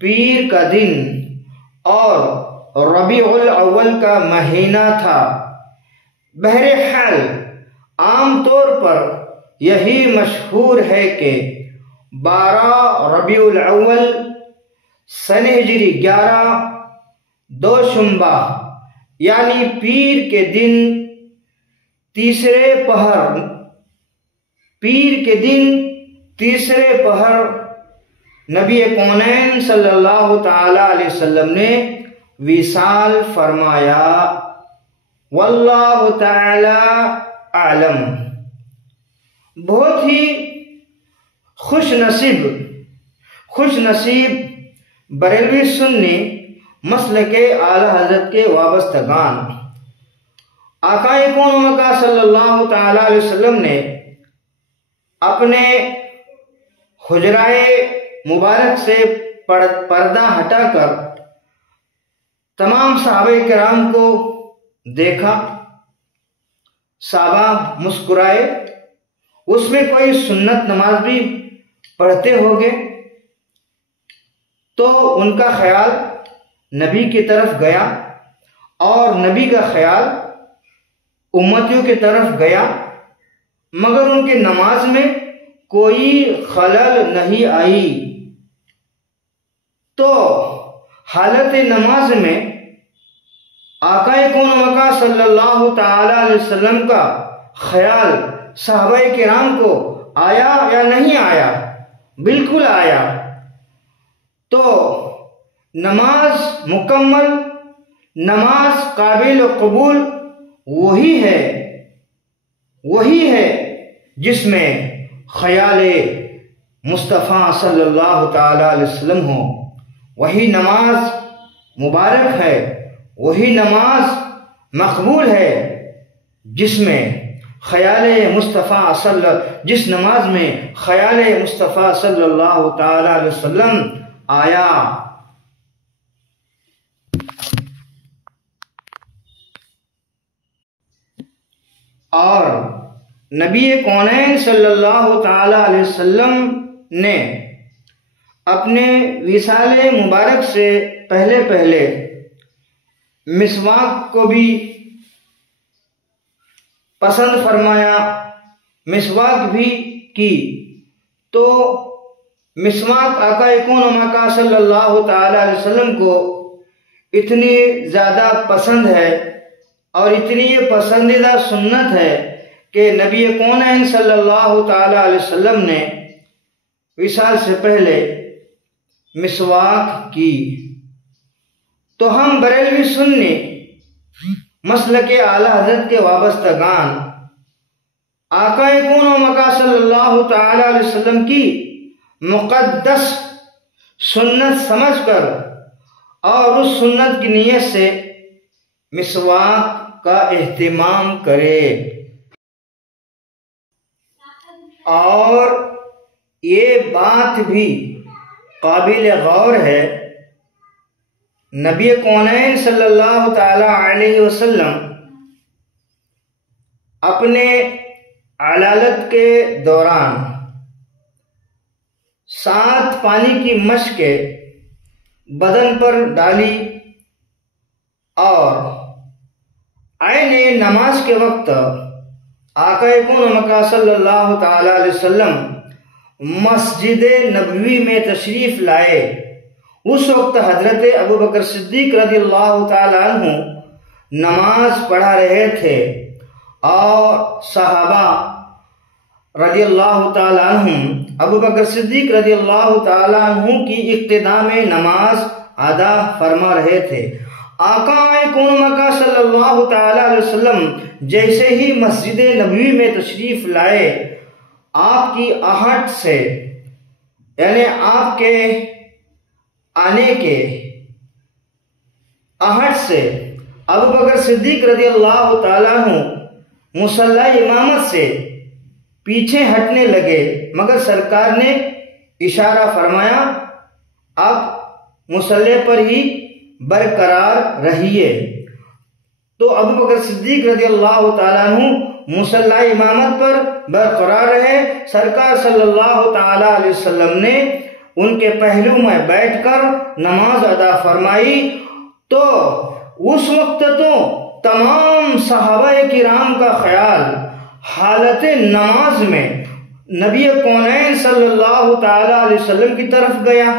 پیر کا دن اور ربیع الاول کا مہینہ تھا۔ بہرحال عام طور پر یہی مشہور ہے کہ 12 ربیع الاول سن ہجری 11 2 شنبہ یعنی پیر کے دن تیسرے پہر نبی کونین صلی اللہ تعالی علیہ وسلم نے وصال فرمایا۔ واللہ تعالی اعلم۔ بہت ہی خوش نصیب بریلوی سنی مسلک اعلی حضرت کے وابستگان، آقا کون مکہ صلی اللہ تعالی علیہ وسلم نے اپنے حجرائے مبارک سے پردہ ہٹا کر تمام صحابہ کرام کو دیکھا، صحابہ مسکرائے، اس میں کوئی سنت نماز بھی پڑھتے ہوگے، تو ان کا خیال نبی کی طرف گیا اور نبی کا خیال امتیوں کی طرف گیا، مگر ان کے نماز میں کوئی خلل نہیں آئی۔ تو حالت نماز میں آقا کون مکہ صلی اللہ تعالی علیہ وسلم کا خیال صحابہ کرام کو آیا یا نہیں آیا؟ بالکل آیا۔ تو نماز مکمل، نماز قابل قبول وہی ہے جس میں خیال مصطفیٰ صلی اللہ تعالی علیہ وسلم ہو، وہی نماز مبارک ہے، وہی نماز مقبول ہے جس نماز میں خیال مصطفیٰ صلی اللہ تعالی علیہ وسلم آیا۔ اور نبی کونین صلی اللہ تعالی علیہ وسلم نے اپنے وصال مبارک سے پہلے مسواک کو بھی پسند فرمایا، مسواک بھی کی۔ تو مسواک آقا کون و مکا صلی اللہ تعالی علیہ وسلم کو اتنی زیادہ پسند ہے اور اتنی یہ پسندیدہ سنت ہے کہ نبی کونین صلی اللہ تعالی علیہ وسلم نے وصال سے پہلے مسواک کی۔ تو ہم بریلوی سنی مسلک اعلی حضرت کے وابستگان آقا کون و مکا صلی اللہ تعالی علیہ وسلم کی مقدس سنت سمجھ کر اور اس سنت کی نیت سے مسواک کا اہتمام کرے۔ اور یہ بات بھی قابل غور ہے، نبی کونین صلی اللہ تعالی علیہ وسلم اپنے علالت کے دوران 7 پانی کی مشقیں بدن پر ڈالی اور عین نماز کے وقت آقا کون مکا صلی اللہ تعالی علیہ وسلم مسجد نبوی میں تشریف لائے۔ اس وقت حضرت ابوبکر صدیق رضی اللہ تعالی عنہ نماز پڑھا رہے تھے اور صحابہ رضی اللہ تعالی عنہ ابوبکر صدیق رضی اللہ تعالی عنہ کی اقتداء میں نماز ادا فرما رہے تھے۔ آقا کون مکہ صلی اللہ تعالی علیہ وسلم جیسے ہی مسجد نبوی میں تشریف لائے، آپ کی آہٹ سے یعنی آپ کے آنے کے آہٹ سے ابوبکر صدیق رضی اللہ تعالیٰ عنہ مصلی امامت سے پیچھے ہٹنے لگے، مگر سرکار نے اشارہ فرمایا آپ مصلی پر ہی برقرار رہیے۔ تو ابوبکر صدیق رضی اللہ تعالیٰ عنہ مصلی امامت پر برقرار رہے۔ سرکار صلی اللہ تعالیٰ علیہ وسلم نے ان کے پہلو میں بیٹھ کر نماز ادا فرمائی۔ تو اس وقت تو تمام صحابہ کرام کا خیال حالت نماز میں نبی کونین صلی اللہ تعالیٰ علیہ وسلم کی طرف گیا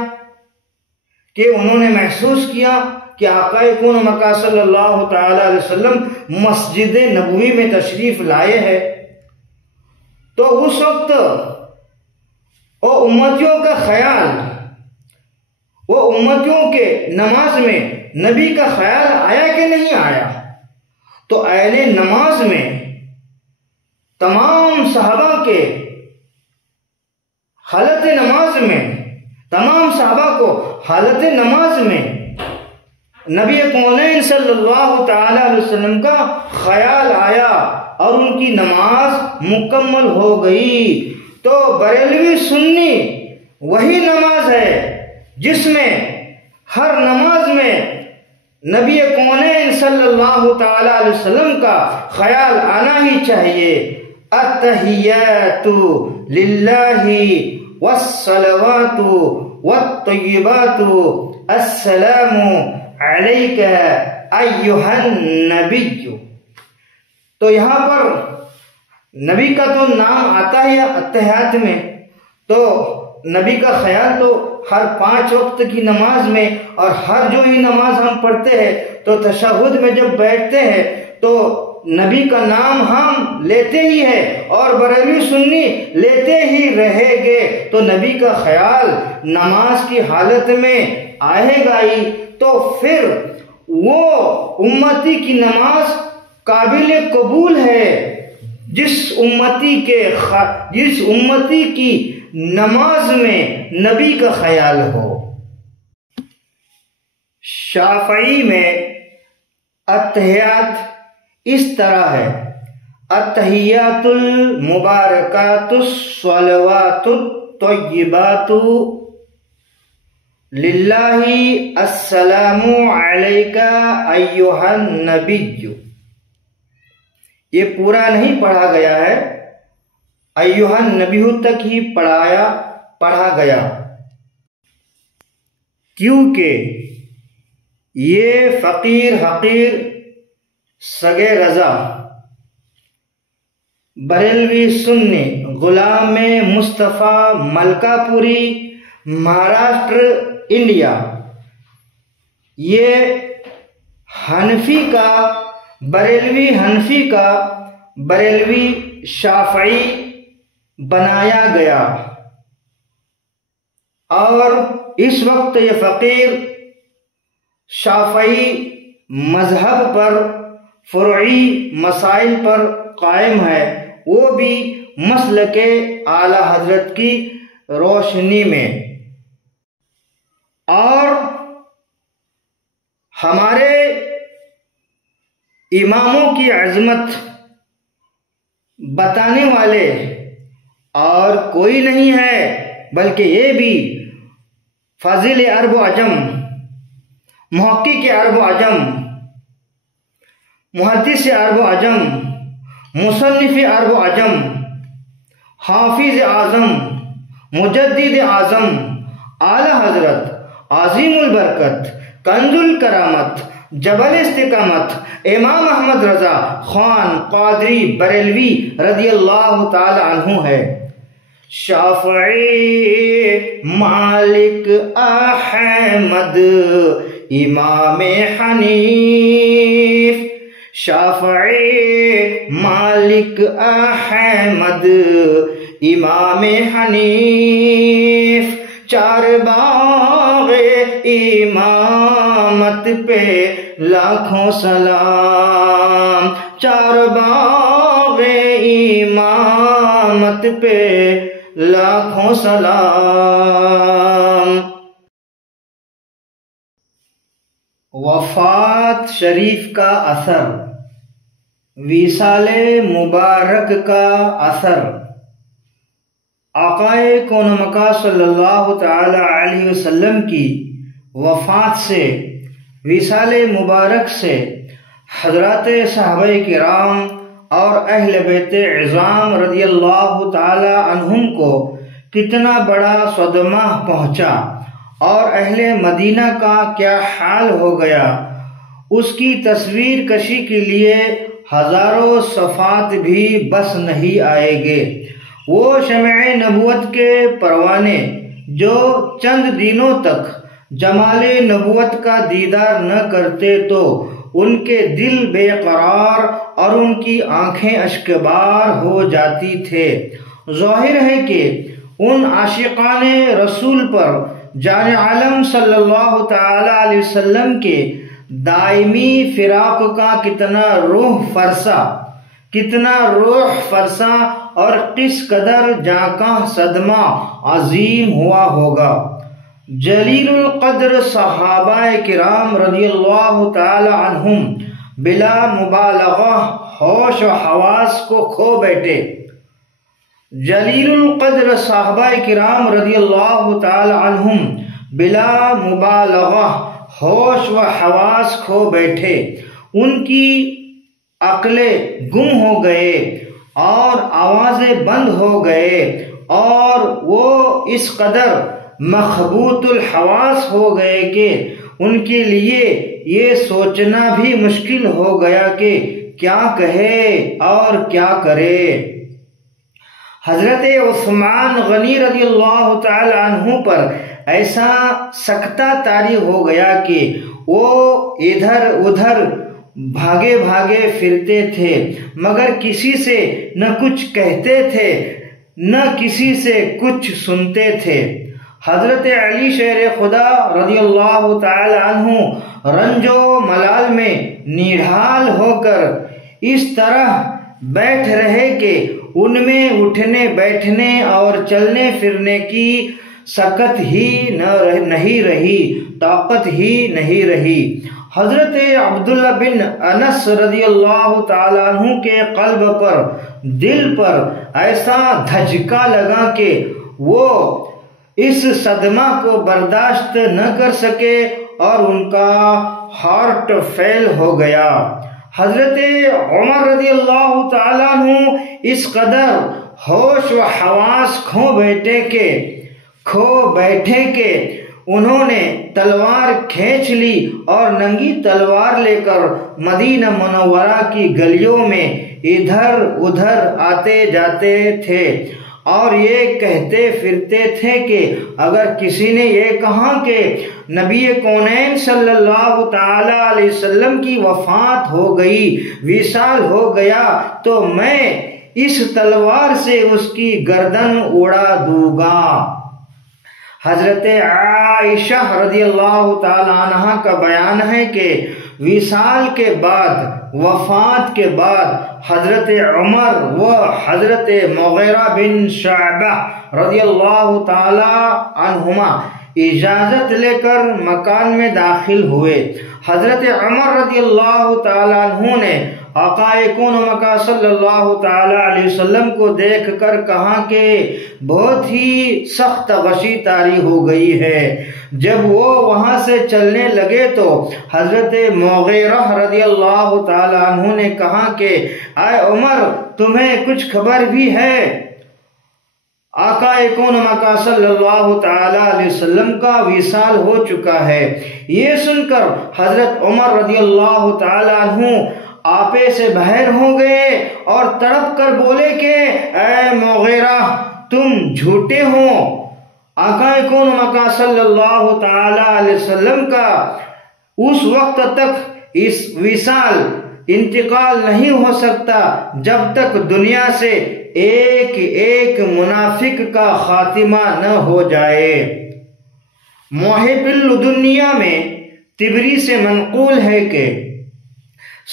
کہ انہوں نے محسوس کیا کہ آقا کون مکہ صلی اللہ تعالیٰ علیہ وسلم مسجد نبوی میں تشریف لائے ہیں۔ تو اس وقت وہ امتیوں کا خیال، وہ امتیوں کے نماز میں نبی کا خیال آیا کہ نہیں آیا؟ تو اہل نماز میں تمام صحابہ کے حالت نماز میں تمام صحابہ کو حالت نماز میں نبی کونین صلی اللہ تعالی علیہ وسلم کا خیال آیا اور ان کی نماز مکمل ہو گئی۔ تو بریلوی سنی وہی نماز ہے جس میں ہر نماز میں نبی کونین صلی اللہ تعالی علیہ وسلم کا خیال آنا ہی چاہیے۔ التحیات للہ والصلوات والطیبات السلام علیک ایھا النبی۔ تو یہاں پر نبی کا تو نام آتا ہے اتحیات میں، تو نبی کا خیال تو ہر 5 وقت کی نماز میں اور ہر جو ہی نماز ہم پڑھتے ہیں تو تشہد میں جب بیٹھتے ہیں تو نبی کا نام ہم لیتے ہی ہیں اور بریلوی سنی لیتے ہی رہے گے، تو نبی کا خیال نماز کی حالت میں آئے گا ہی۔ تو پھر وہ امتی کی نماز قابل قبول ہے جس امتی کی نماز میں نبی کا خیال ہو۔ شافعی میں اتحیات اس طرح ہے: التحیات المبارکات الصلوات الطیبات للہ السلام علیک ایھا النبی۔ یہ پورا نہیں پڑھا گیا ہے، ایھا النبی تک ہی پڑھا گیا، کیونکہ یہ فقیر حقیر سگے رضا بریلوی سنی، غلام مصطفیٰ، ملکا پوری، مہاراشٹر، انڈیا۔ یہ حنفی کا بریلوی شافعی بنایا گیا، اور اس وقت یہ فقیر شافعی مذہب پر فروعی مسائل پر قائم ہے، وہ بھی مسلک اعلی حضرت کی روشنی میں۔ اور ہمارے اماموں کی عظمت بتانے والے اور کوئی نہیں ہے بلکہ یہ بھی فاضل عرب و عجم، محقق عرب و عجم، محدث عرب و عجم، مصنف عرب و عجم، حافظ اعظم، مجدد اعظم، اعلی حضرت، عظیم البرکت، کنز الکرامت، جبل استقامت، امام احمد رضا خان قادری بریلوی رضی اللہ تعالی عنہ ہے۔ شافعی، مالک، احمد، امام حنیف، شافعی، مالک، احمد، امام حنیف، چار باغ امامت پہ لاکھوں سلام، چار باغ امامت پہ لاکھوں سلام۔ وفات شریف کا اثر، وصال مبارک کا اثر، آقا کون مکہ صلی اللہ تعالی علیہ وسلم کی وفات سے، وصال مبارک سے حضرات صحابہ کرام اور اہل بیت عظام رضی اللہ تعالی عنہم کو کتنا بڑا صدمہ پہنچا، اور اہل مدینہ کا کیا حال ہو گیا، اس کی تصویر کشی کے لیے ہزاروں صفحات بھی بس نہیں آئے گے۔ وہ شمع نبوت کے پروانے جو چند دنوں تک جمال نبوت کا دیدار نہ کرتے تو ان کے دل بے قرار اور ان کی آنکھیں اشکبار ہو جاتی تھے۔ ظاہر ہے کہ ان عاشقان رسول پر جان عالم صلی اللہ تعالی علیہ وسلم کے دائمی فراق کا کتنا روح فرسا اور کس قدر جاں صدمہ عظیم ہوا ہوگا۔ جلیل القدر صحابہ کرام رضی اللہ تعالی عنہم بلا مبالغہ ہوش و حواس کو کھو بیٹھے۔ جلیل القدر صحابہ کرام رضی اللہ تعالی عنہم بلا مبالغہ ہوش و حواس کھو بیٹھے، ان کی عقلیں گم ہو گئے اور آوازیں بند ہو گئے، اور وہ اس قدر مخبوط الحواس ہو گئے کہ ان کے لیے یہ سوچنا بھی مشکل ہو گیا کہ کیا کہے اور کیا کرے۔ حضرت عثمان غنی رضی اللہ تعالی عنہ پر ایسا سکتہ طاری ہو گیا کہ وہ ادھر ادھر بھاگے پھرتے تھے، مگر کسی سے نہ کچھ کہتے تھے نہ کسی سے کچھ سنتے تھے۔ حضرت علی شیر خدا رضی اللہ تعالی عنہ رنج و ملال میں نڈھال ہو کر اس طرح بیٹھ رہے کہ ان میں اٹھنے بیٹھنے اور چلنے پھرنے کی سکت ہی نہیں رہی، طاقت ہی نہیں رہی۔ حضرت عبداللہ بن انس رضی اللہ تعالیٰ عنہ کے قلب پر، دل پر ایسا دھچکا لگا کہ وہ اس صدمہ کو برداشت نہ کر سکے اور ان کا ہارٹ فیل ہو گیا۔ حضرت عمر رضی اللہ تعالیٰ عنہ اس قدر ہوش و حواس کھو بیٹھے کہ انہوں نے تلوار کھینچ لی اور ننگی تلوار لے کر مدینہ منورہ کی گلیوں میں ادھر ادھر آتے جاتے تھے اور یہ کہتے پھرتے تھے کہ اگر کسی نے یہ کہا کہ نبی کونین صلی اللہ تعالی علیہ وسلم کی وفات ہو گئی، وصال ہو گیا، تو میں اس تلوار سے اس کی گردن اڑا دوں گا۔ حضرت عائشہ رضی اللہ تعالی عنہ کا بیان ہے کہ وصال کے بعد، وفات کے بعد حضرت عمر و حضرت مغیرہ بن شعبہ رضی اللہ تعالی عنہما اجازت لے کر مکان میں داخل ہوئے۔ حضرت عمر رضی اللہ تعالی عنہ نے آقا کون و مکان صلی اللہ تعالی علیہ وسلم کو دیکھ کر کہا کہ بہت ہی سخت غشی طاری ہو گئی ہے۔ جب وہ وہاں سے چلنے لگے تو حضرت مغیرہ رضی اللہ تعالی عنہ نے کہا کہ اے عمر، تمہیں کچھ خبر بھی ہے؟ آقا کون و مکان صلی اللہ تعالی علیہ وسلم کا وصال ہو چکا ہے۔ یہ سن کر حضرت عمر رضی اللہ تعالی عنہ آپے سے باہر ہو گئے اور تڑپ کر بولے کہ اے مغیرہ، تم جھوٹے ہو، آقا کون و مکان صلی اللہ تعالی علیہ وسلم کا اس وقت تک اس وصال انتقال نہیں ہو سکتا جب تک دنیا سے ایک ایک منافق کا خاتمہ نہ ہو جائے۔ محب الدنیا میں طبری سے منقول ہے کہ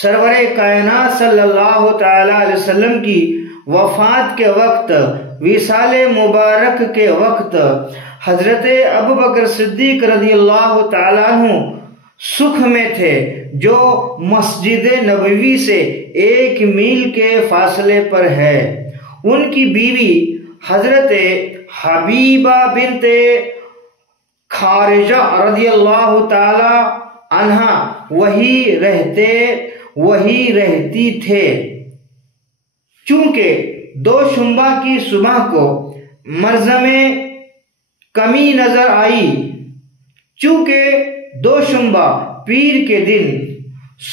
سرور کائنات صلی اللہ تعالی علیہ وسلم کی وفات کے وقت، وصال مبارک کے وقت، حضرت ابوبکر صدیق رضی اللہ تعالیٰ عنہ سکھ میں تھے، جو مسجد نبوی سے 1 میل کے فاصلے پر ہے۔ ان کی بیوی حضرت حبیبہ بنت خارجہ رضی اللہ تعالی عنہا وہی رہتی تھے۔ چونکہ دوشنبہ کی صبح کو مرض میں کمی نظر آئی، چونکہ دوشنبہ پیر کے دن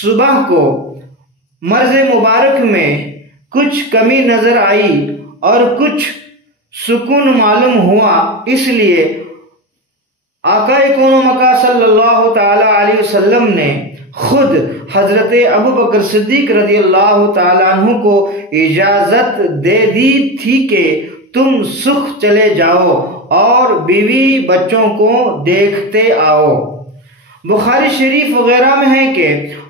صبح کو مرض مبارک میں کچھ کمی نظر آئی اور کچھ سکون معلوم ہوا، اس لیے آقا کون و مکان صلی اللہ تعالی علیہ وسلم نے خود حضرت ابوبکر صدیق رضی اللہ تعالیٰ عنہ کو اجازت دے دی تھی کہ تم سکھ چلے جاؤ اور بیوی بچوں کو دیکھتے آؤ۔ بخاری شریف وغیرہ میں ہے کہ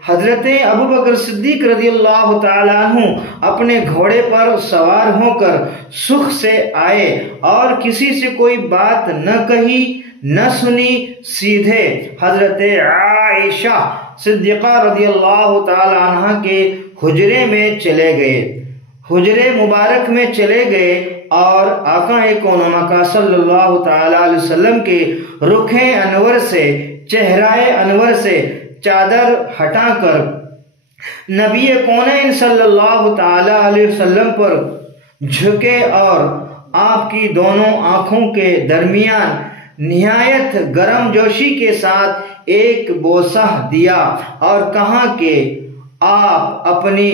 حضرت ابوبکر صدیق رضی اللہ تعالیٰ عنہ اپنے گھوڑے پر سوار ہو کر سکھ سے آئے اور کسی سے کوئی بات نہ کہی نہ سنی، سیدھے حضرت عائشہ صدیقہ رضی اللہ تعالی عنہ کے حجرے میں چلے گئے، حجرے مبارک میں چلے گئے اور آقا کون و مکان صلی اللہ تعالی علیہ وسلم کے رخ انور سے، چہرہ انور سے چادر ہٹا کر نبی کونین صلی اللہ تعالی علیہ وسلم پر جھکے اور آپ کی دونوں آنکھوں کے درمیان نہایت گرم جوشی کے ساتھ ایک بوسہ دیا اور کہا کہ آپ اپنی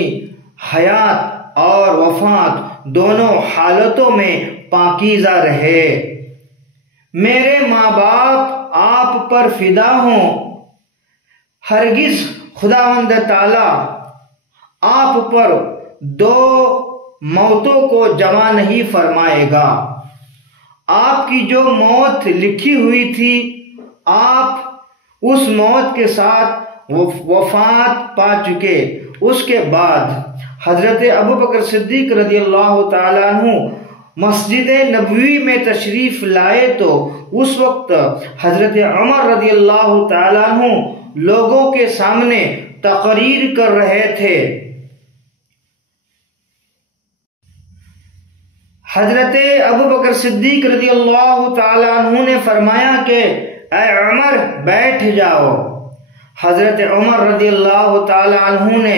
حیات اور وفات دونوں حالتوں میں پاکیزہ رہے۔ میرے ماں باپ آپ پر فدا ہوں، ہرگز خداوند تعالی آپ پر 2 موتوں کو جمع نہیں فرمائے گا۔ آپ کی جو موت لکھی ہوئی تھی، آپ اس موت کے ساتھ وفات پا چکے۔ اس کے بعد حضرت ابوبکر صدیق رضی اللہ تعالیٰ عنہ مسجد نبوی میں تشریف لائے تو اس وقت حضرت عمر رضی اللہ تعالیٰ عنہ لوگوں کے سامنے تقریر کر رہے تھے۔ حضرت ابوبکر صدیق رضی اللہ تعالیٰ عنہ نے فرمایا کہ اے عمر بیٹھ جاؤ۔ حضرت عمر رضی اللہ تعالیٰ عنہ نے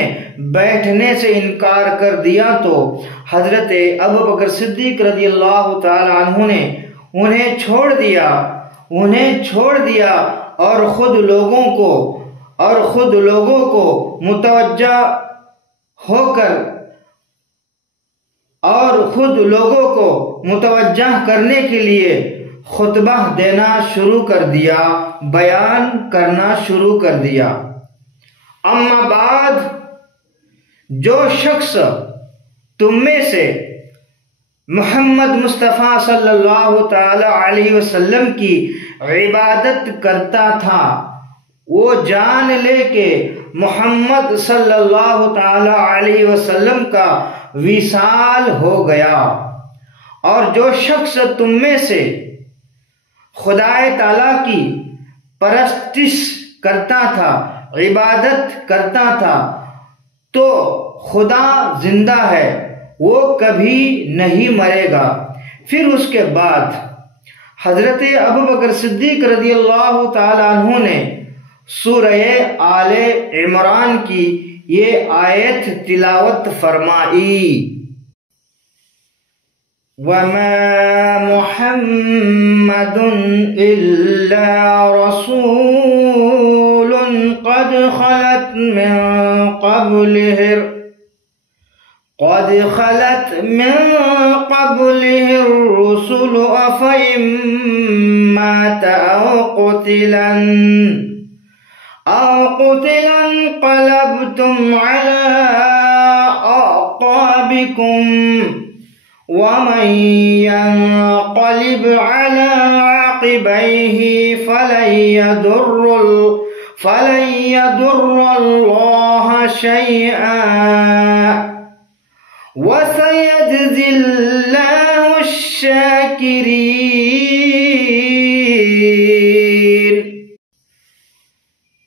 بیٹھنے سے انکار کر دیا تو حضرت ابوبکر صدیق رضی اللہ تعالیٰ عنہ نے انہیں چھوڑ دیا۔ انہیں چھوڑ دیا اور خود لوگوں کو متوجہ کرنے کے لیے خطبہ دینا شروع کر دیا، بیان کرنا شروع کر دیا۔ اما بعد، جو شخص تم میں سے محمد مصطفیٰ صلی اللہ تعالی علیہ وسلم کی عبادت کرتا تھا، وہ جان لے کہ محمد صلی اللہ تعالی علیہ وسلم کا وصال ہو گیا، اور جو شخص تم میں سے خدا تعالی کی پرستش کرتا تھا، عبادت کرتا تھا، تو خدا زندہ ہے، وہ کبھی نہیں مرے گا۔ پھر اس کے بعد حضرت ابوبکر صدیق رضی اللہ تعالیٰ عنہ نے سورہ آل عمران کی یہ آیت تلاوت فرمائی: وَمَا مُحَمَّدٌ إِلَّا رَسُولٌ قَدْ خَلَتْ مِن قَبْلِهِ الرُّسُلُ أَفَإِن مَّاتَ أَوْ قُتِلَ انقلبتم عَلَى أَعْقَابِكُمْ وَمَن ينقلب عَلَى عَقِبَيْهِ فَلَن يَضُرَّ اللَّهَ شَيْئًا وَسَيَجْزِي اللَّهُ الشَّاكِرِينَ۔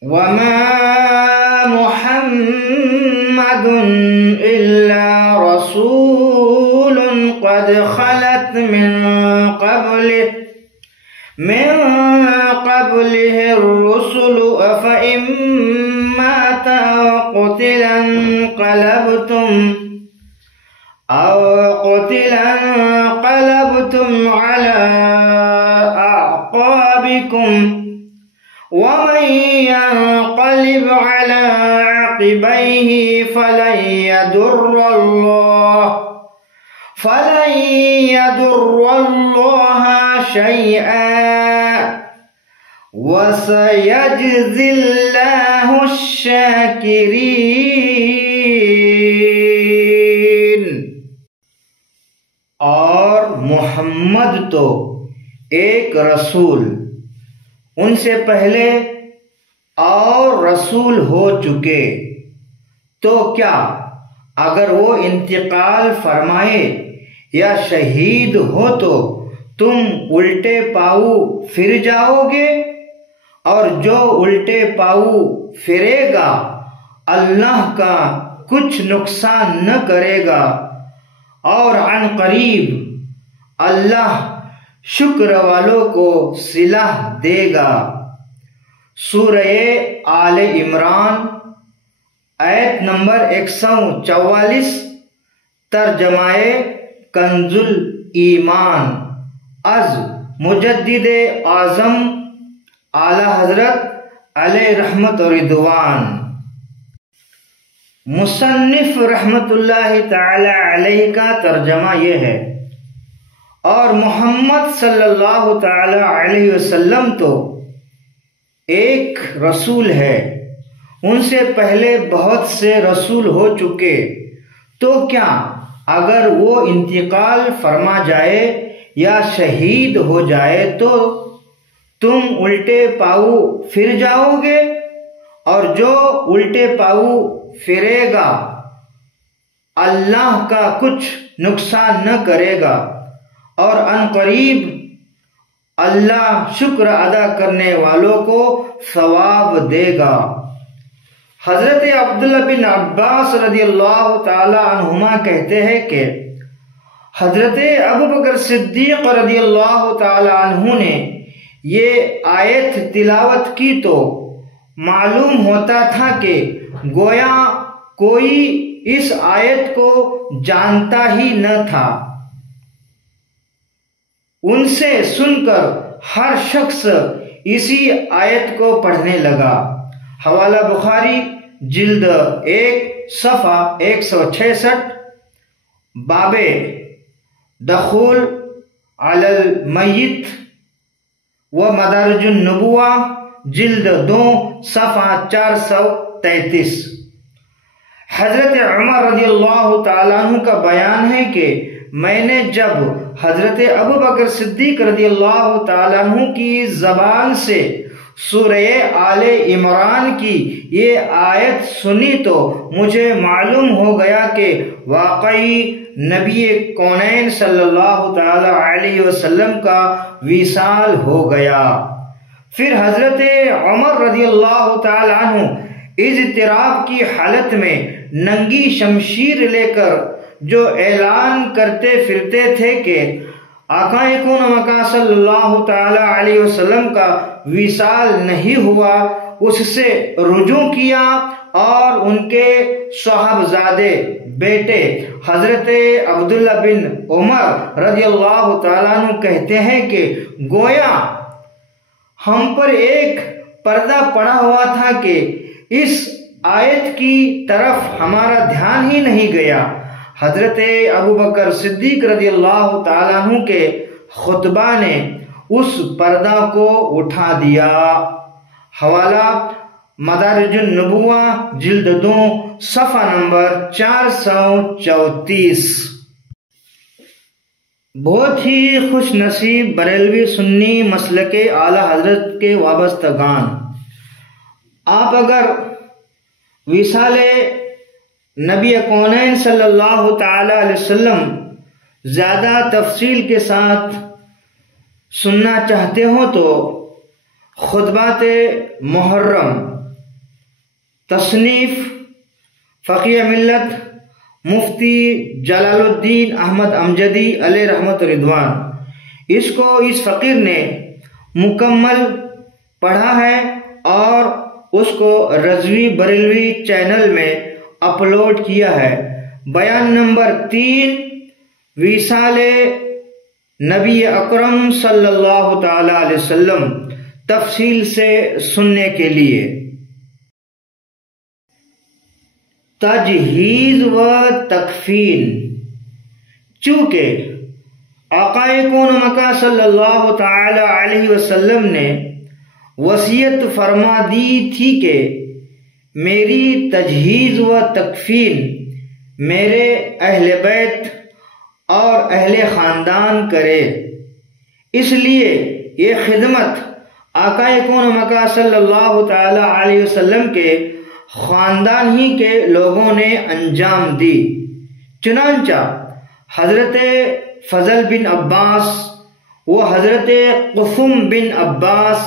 وَمَا مُحَمَّدٌ إِلَّا رَسُولٌ قَدْ خَلَتْ مِن قَبْلِهِ الرُّسُلُ أَفَإِن مَّاتَ أَوْ قُتِلَ انقلبتم عَلَى أَعْقَابِكُمْ وَمَن ينقلب عَلَى عَقِبَيْهِ فَلَن يَضُرَّ اللَّهَ شَيْئًا وَسَيَجْزِي اللَّهُ الشَّاكِرِينَ۔ اور محمد تو ایک رسول، ان سے پہلے اور رسول ہو چکے، تو کیا اگر وہ انتقال فرمائے یا شہید ہو تو تم الٹے پاؤں پھر جاؤ گے؟ اور جو الٹے پاؤں پھرے گا اللہ کا کچھ نقصان نہ کرے گا، اور عن قریب اللہ شکر والوں کو صلح دے گا۔ سورہ آل عمران آیت نمبر 144، ترجمہ کنز الایمان از مجدد اعظم اعلی حضرت علیہ رحمت و رضوان۔ مصنف رحمت اللہ تعالی علیہ کا ترجمہ یہ ہے: اور محمد صلی اللہ تعالی علیہ وسلم تو ایک رسول ہے، ان سے پہلے بہت سے رسول ہو چکے، تو کیا اگر وہ انتقال فرما جائے یا شہید ہو جائے تو تم الٹے پاؤں پھر جاؤ گے؟ اور جو الٹے پاؤں پھرے گا اللہ کا کچھ نقصان نہ کرے گا، اور عن قریب اللہ شکر ادا کرنے والوں کو ثواب دے گا۔ حضرت عبداللہ بن عباس رضی اللہ تعالی عنہما کہتے ہیں کہ حضرت ابوبکر صدیق رضی اللہ تعالی عنہ نے یہ آیت تلاوت کی تو معلوم ہوتا تھا کہ گویا کوئی اس آیت کو جانتا ہی نہ تھا۔ ان سے سن کر ہر شخص اسی آیت کو پڑھنے لگا۔ حوالہ بخاری جلد 1 صفحہ 166، باب دخول علی المیت و مدارج النبوہ جلد 2 صفحہ 433۔ حضرت عمر رضی اللہ تعالیٰ عنہ کا بیان ہے کہ میں نے جب حضرت ابوبکر صدیق رضی اللہ تعالیٰ عنہ کی زبان سے سورہ آل عمران کی یہ آیت سنی تو مجھے معلوم ہو گیا کہ واقعی نبی کونین صلی اللہ تعالی علیہ وسلم کا وصال ہو گیا۔ پھر حضرت عمر رضی اللہ تعالی عنہ اضطراب کی حالت میں ننگی شمشیر لے کر جو اعلان کرتے پھرتے تھے کہ آقا کون مکہ صلی اللہ تعالی علیہ وسلم کا وصال نہیں ہوا، اس سے رجوع کیا اور ان کے صاحبزادے بیٹے حضرت عبداللہ بن عمر رضی اللہ تعالیٰ عنہ کہتے ہیں کہ گویا ہم پر ایک پردہ پڑا ہوا تھا کہ اس آیت کی طرف ہمارا دھیان ہی نہیں گیا۔ حضرت ابوبکر صدیق رضی اللہ تعالیٰ عنہ کے خطبہ نے اس پردہ کو اٹھا دیا۔ حوالہ مدارج النبوہ جلد 2 صفحہ نمبر 434۔ بہت ہی خوش نصیب بریلوی سنی مسلک اعلی حضرت کے وابستگان، آپ اگر وصال نبی کونین صلی اللہ تعالی علیہ وسلم زیادہ تفصیل کے ساتھ سننا چاہتے ہو تو خطبات محرم تصنیف فقیہ ملت مفتی جلال الدین احمد امجدی علیہ رحمت و رضوان، اس کو اس فقیر نے مکمل پڑھا ہے اور اس کو رضوی بریلوی چینل میں اپلوڈ کیا ہے۔ بیان نمبر 3، وصال نبی اکرم صلی اللہ تعالی علیہ وسلم، تفصیل سے سننے کے لیے۔ تجہیز و تکفین، چونکہ آقا کون مکہ صلی اللہ تعالی علیہ وسلم نے وصیت فرما دی تھی کہ میری تجہیز و تکفین میرے اہل بیت اور اہل خاندان کرے، اس لیے یہ خدمت آقا کون مکہ صلی اللہ تعالی علیہ وسلم کے خاندان ہی کے لوگوں نے انجام دی۔ چنانچہ حضرت فضل بن عباس و حضرت قثم بن عباس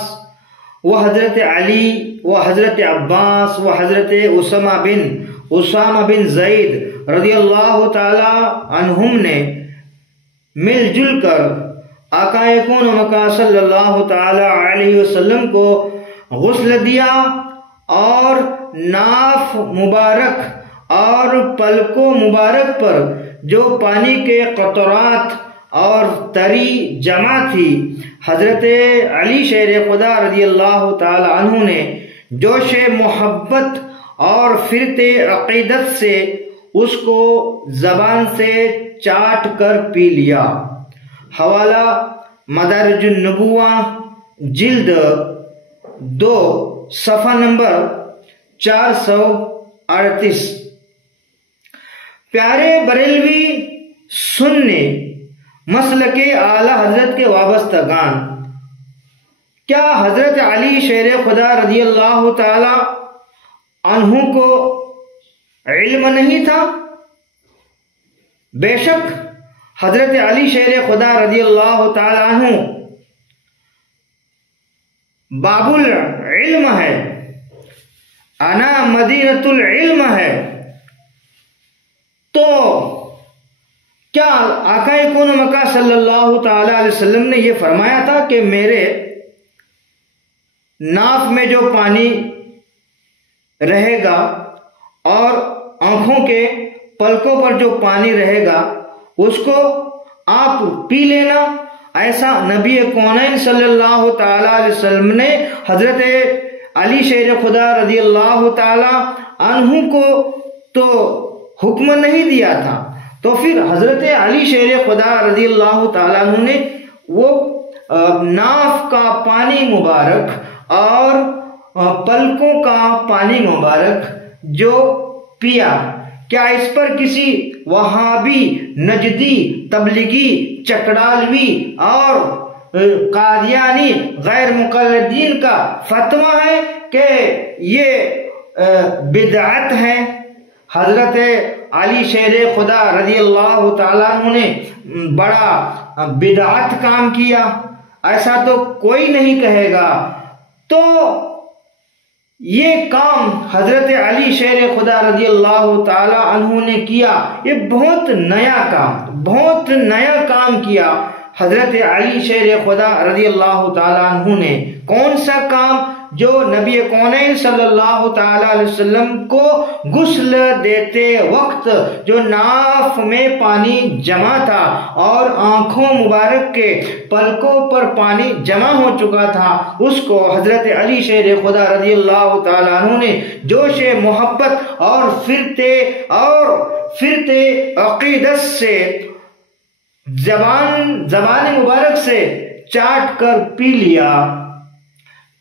و حضرت علی و حضرت عباس و حضرت اسامہ بن زید رضی اللہ تعالی عنہم نے مل جل کر آقا کون مکہ صلی اللہ تعالی علیہ وسلم کو غسل دیا اور ناف مبارک اور پلکوں مبارک پر جو پانی کے قطرات اور تری جمع تھی، حضرت علی شیر خدا رضی اللہ تعالی عنہ نے جوش محبت اور فرت عقیدت سے اس کو زبان سے چاٹ کر پی لیا۔ حوالہ مدارج النبوہ جلد 2 صفحہ نمبر 438۔ پیارے بریلوی سنی مسلک اعلی حضرت کے وابستگان، کیا حضرت علی شیر خدا رضی اللہ تعالی عنہ کو علم نہیں تھا؟ بے شک حضرت علی شیر خدا رضی اللہ تعالی عنہ باب العلم ہے، انا مدینۃ العلم ہے۔ تو کیا آقا کون مکہ صلی اللہ تعالی علیہ وسلم نے یہ فرمایا تھا کہ میرے ناف میں جو پانی رہے گا اور آنکھوں کے پلکوں پر جو پانی رہے گا اس کو آپ پی لینا، ایسا نبی کونین صلی اللہ تعالی علیہ وسلم نے حضرت علی شیر خدا رضی اللہ تعالی عنہ کو تو حکم نہیں دیا تھا، تو پھر حضرت علی شیر خدا رضی اللہ تعالی عنہ نے وہ ناف کا پانی مبارک اور پلکوں کا پانی مبارک جو پیا، کیا اس پر کسی وہابی، نجدی، تبلیغی، چکڑالوی اور قادیانی غیر مقلدین کا فتویٰ ہے کہ یہ بدعت ہے؟ حضرت علی شیر خدا رضی اللہ تعالیٰ عنہ نے بڑا بدعت کام کیا، ایسا تو کوئی نہیں کہے گا۔ تو یہ کام حضرت علی شیر خدا رضی اللہ تعالی عنہ نے کیا، یہ بہت نیا کام کیا حضرت علی شیر خدا رضی اللہ تعالی عنہ نے۔ کون سا کام؟ جو نبی کونین صلی اللہ تعالی علیہ وسلم کو غسل دیتے وقت جو ناف میں پانی جمع تھا اور آنکھوں مبارک کے پلکوں پر پانی جمع ہو چکا تھا، اس کو حضرت علی شیر خدا رضی اللہ تعالی عنہ نے جوش محبت اور فرتے عقیدت سے زبان مبارک سے چاٹ کر پی لیا۔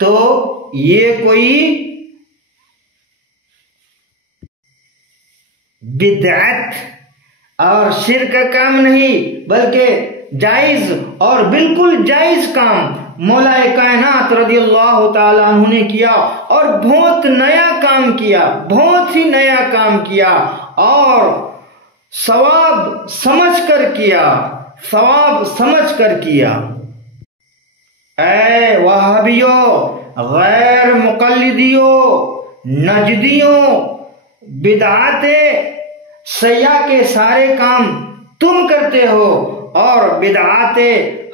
تو یہ کوئی بدعت اور شرک کا کام نہیں، بلکہ جائز اور بالکل جائز کام مولا کائنات رضی اللہ تعالی عنہ نے کیا، اور بہت نیا کام کیا، بہت ہی نیا کام کیا، اور ثواب سمجھ کر کیا۔ اے وہابیوں، غیر مقلدیوں، نجدیوں، بدعات سیاح کے سارے کام تم کرتے ہو، اور بدعات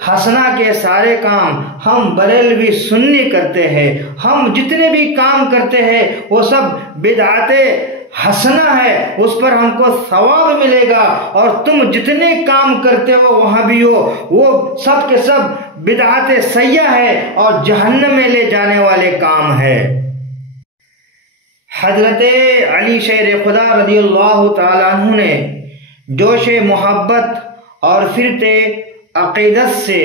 حسنہ کے سارے کام ہم بریلوی سنی کرتے ہیں۔ ہم جتنے بھی کام کرتے ہیں وہ سب بدعات حسنہ ہے، اس پر ہم کو ثواب ملے گا، اور تم جتنے کام کرتے ہو وہاں بھی ہو وہ سب کے سب بدعات سیاح ہے اور جہنم میں لے جانے والے کام ہے۔ حضرت علی شیر خدا رضی اللہ تعالی عنہ نے جوش محبت اور فرتے عقیدت سے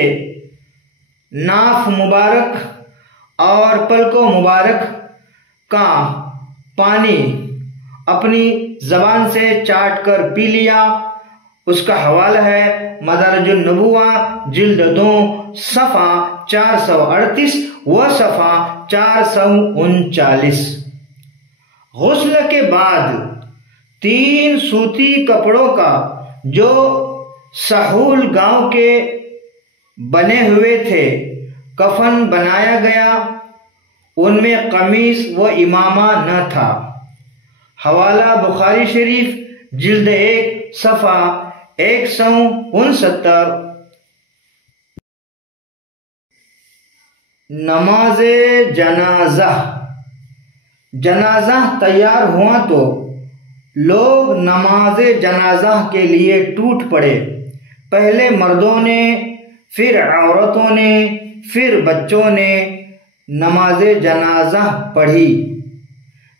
ناف مبارک اور پلکوں مبارک کا پانی اپنی زبان سے چاٹ کر پی لیا۔ اس کا حوالہ ہے مدارج النبوہ جلد 2 صفحہ 438 و صفحہ 439۔ غسل کے بعد 3 سوتی کپڑوں کا جو سہول گاؤں کے بنے ہوئے تھے کفن بنایا گیا، ان میں قمیص و امامہ نہ تھا۔ حوالہ بخاری شریف جلد 1 صفحہ 169۔ نماز جنازہ تیار ہوا تو لوگ نماز جنازہ کے لیے ٹوٹ پڑے۔ پہلے مردوں نے، پھر عورتوں نے، پھر بچوں نے نماز جنازہ پڑھی۔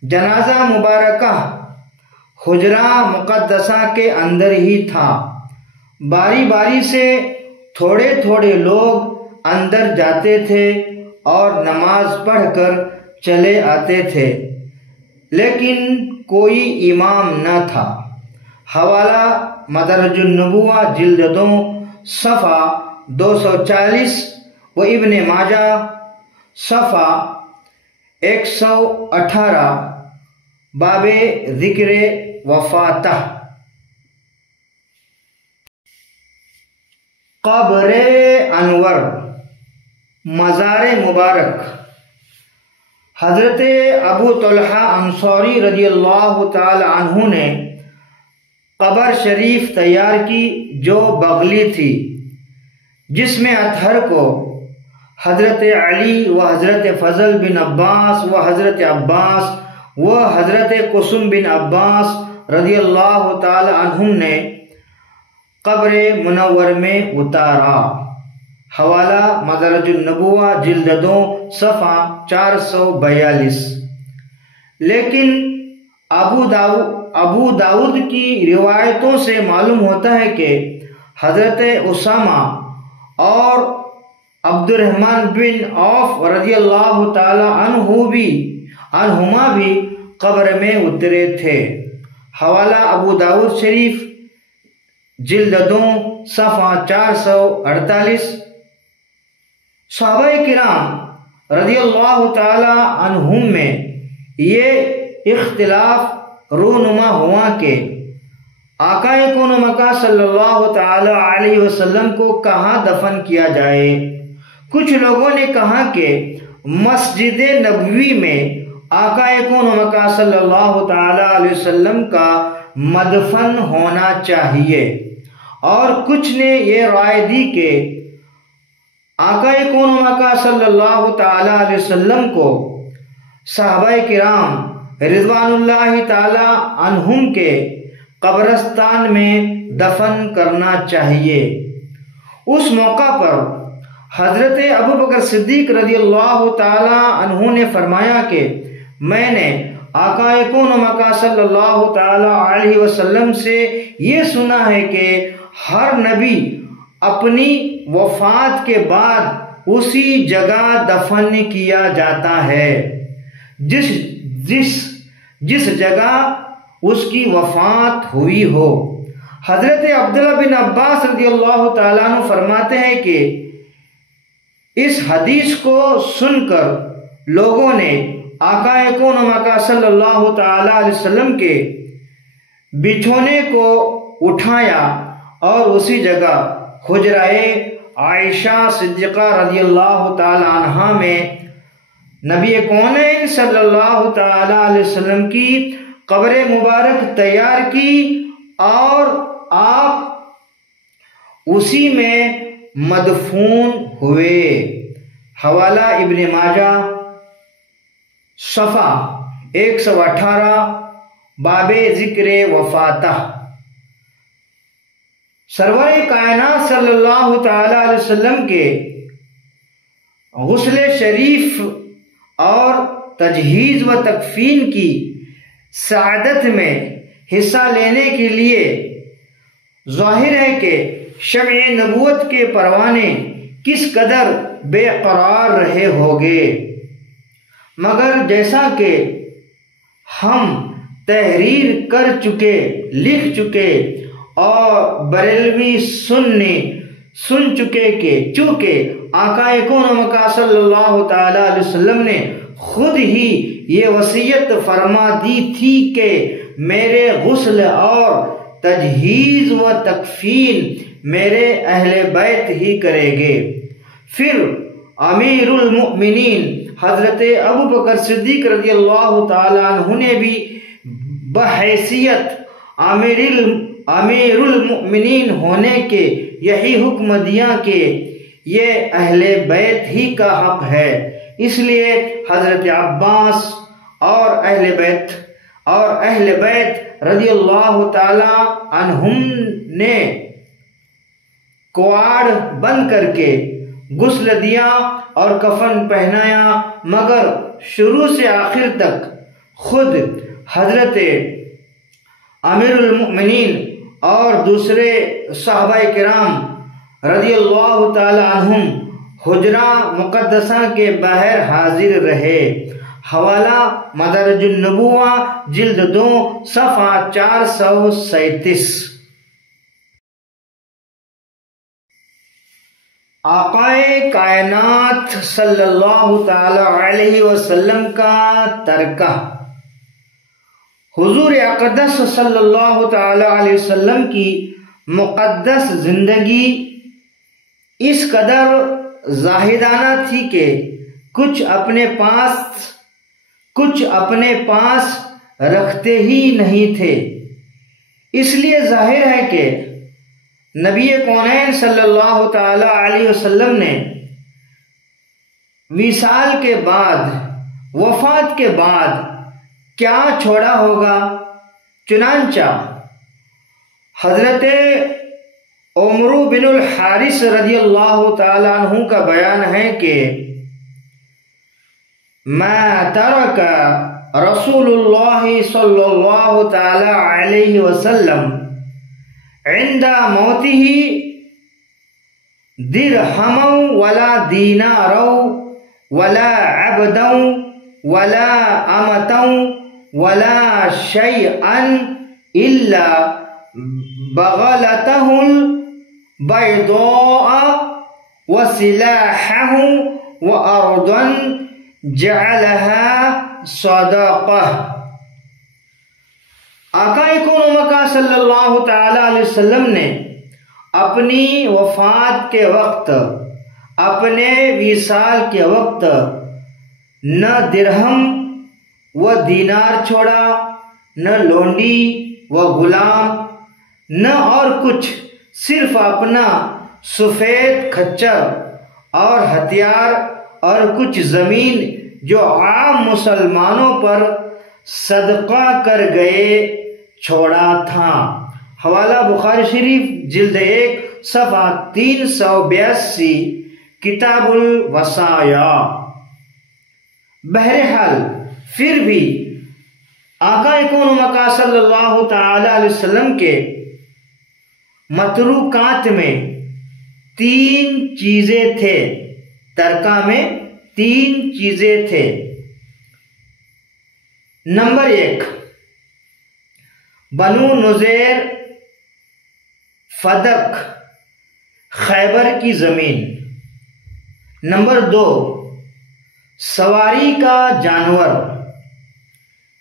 جنازہ مبارکہ حجرہ مقدسہ کے اندر ہی تھا۔ باری باری سے تھوڑے تھوڑے لوگ اندر جاتے تھے اور نماز پڑھ کر چلے آتے تھے، لیکن کوئی امام نہ تھا۔ حوالہ مدارج النبوہ جلد 2 صفحہ 240 و ابن ماجہ صفحہ 118 باب ذکر وفاتہ۔ قبر انور، مزار مبارک۔ حضرت ابو طلحہ انصاری رضی اللہ تعالی عنہ نے قبر شریف تیار کی جو بغلی تھی، جس میں اطہر کو حضرت علی و حضرت فضل بن عباس و حضرت عباس و حضرت قسم بن عباس رضی اللہ تعالی عنہم نے قبر منور میں اتارا۔ حوالہ مدارج النبوہ جلد 2 صفحہ 442۔ لیکن ابو داؤد کی روایتوں سے معلوم ہوتا ہے کہ حضرت اسامہ اور عبد الرحمن بن عوف رضی اللہ تعالی عنہما بھی قبر میں اترے تھے۔ حوالہ ابو داؤد شریف جلد 2 صفحہ 448۔ صحابہ کرام رضی اللہ تعالی عنہم میں یہ اختلاف رونما ہوا کہ آقا کون مکہ صلی اللہ تعالی علیہ وسلم کو کہاں دفن کیا جائے۔ کچھ لوگوں نے کہا کہ مسجد نبوی میں آقا کون مکہ صلی اللہ تعالی علیہ وسلم کا مدفن ہونا چاہیے، اور کچھ نے یہ رائے دی کہ آقا کون مکہ صلی اللہ تعالی علیہ وسلم کو صحابہ کرام رضوان اللہ تعالی عنہم کے قبرستان میں دفن کرنا چاہیے۔ اس موقع پر حضرت ابوبکر صدیق رضی اللہ تعالی عنہ نے فرمایا کہ میں نے آقا کون مکہ صلی اللہ تعالی علیہ وسلم سے یہ سنا ہے کہ ہر نبی اپنی وفات کے بعد اسی جگہ دفن کیا جاتا ہے جس جگہ اس کی وفات ہوئی ہو۔ حضرت عبداللہ بن عباس رضی اللہ تعالیٰ عنہ فرماتے ہیں کہ اس حدیث کو سن کر لوگوں نے آقا کون مکہ صلی اللہ تعالی علیہ وسلم کے بچھونے کو اٹھایا اور اسی جگہ حجرہ عائشہ صدیقہ رضی اللہ تعالی عنہا میں نبی کونین صلی اللہ تعالی علیہ وسلم کی قبر مبارک تیار کی اور آپ اسی میں مدفون ہوئے۔ حوالہ ابن ماجہ صفحہ 118 باب ذکر وفاتہ۔ سرور کائنات صلی اللہ تعالی علیہ وسلم کے غسل شریف اور تجہیز و تکفین کی سعادت میں حصہ لینے کے لیے ظاہر ہے کہ شمع نبوت کے پروانے کس قدر بے قرار رہے ہوگے، مگر جیسا کہ ہم تحریر کر چکے، لکھ چکے اور بریلوی سن چکے کہ چونکہ آقا کون مکہ صلی اللہ تعالی علیہ وسلم نے خود ہی یہ وصیت فرما دی تھی کہ میرے غسل اور تجہیز و تکفین میرے اہل بیت ہی کریں گے۔ پھر امیر المؤمنین حضرت ابوبکر صدیق رضی اللہ تعالی عنہ نے بھی بحیثیت امیر المؤمنین ہونے کے یہی حکم دیا کہ یہ اہل بیت ہی کا حق ہے۔ اس لیے حضرت عباس اور اہل بیت رضی اللہ تعالی عنہم نے کواڑ بند کر کے غسل دیا اور کفن پہنایا، مگر شروع سے آخر تک خود حضرت امیر المؤمنین اور دوسرے صحابہ کرام رضی اللہ تعالی عنہم حجرہ مقدسہ کے باہر حاضر رہے۔ حوالہ مدارج النبوہ جلد 2 صفحہ 437۔ آقا کائنات صلی اللہ تعالی علیہ وسلم کا ترکہ۔ حضور اقدس صلی اللہ تعالی علیہ وسلم کی مقدس زندگی اس قدر زاہدانہ تھی کہ کچھ اپنے پاس رکھتے ہی نہیں تھے۔ اس لیے ظاہر ہے کہ نبی کونین صلی اللہ تعالی علیہ وسلم نے وصال کے بعد، وفات کے بعد کیا چھوڑا ہوگا۔ چنانچہ حضرت عمر بن الحارث رضی اللہ تعالیٰ عنہ کا بیان ہے کہ ما ترک رسول اللہ صلی اللہ تعالی علیہ وسلم عند موته درہما ولا دینارا ولا عبدا ولا امتا ولا شیئا الا بغلته البیضاء وسلاحه وارضا جعلها صدقہ۔ آقا کون مکہ صلی اللہ تعالی علیہ وسلم نے اپنی وفات کے وقت، اپنے وصال کے وقت نہ درہم و دینار چھوڑا، نہ لونڈی و غلام، نہ اور کچھ، صرف اپنا سفید کھچر اور ہتھیار اور کچھ زمین جو عام مسلمانوں پر صدقہ کر گئے چھوڑا تھا۔ حوالہ بخاری شریف جلد 1 صفحہ 382 کتاب الوصایا۔ بہرحال پھر بھی آقا کون مکہ صلی اللہ تعالی علیہ وسلم کے متروکات میں 3 چیزیں تھے، ترکہ میں 3 چیزیں تھے۔ نمبر 1 بنو نذیر فدق خیبر کی زمین۔ نمبر 2 سواری کا جانور۔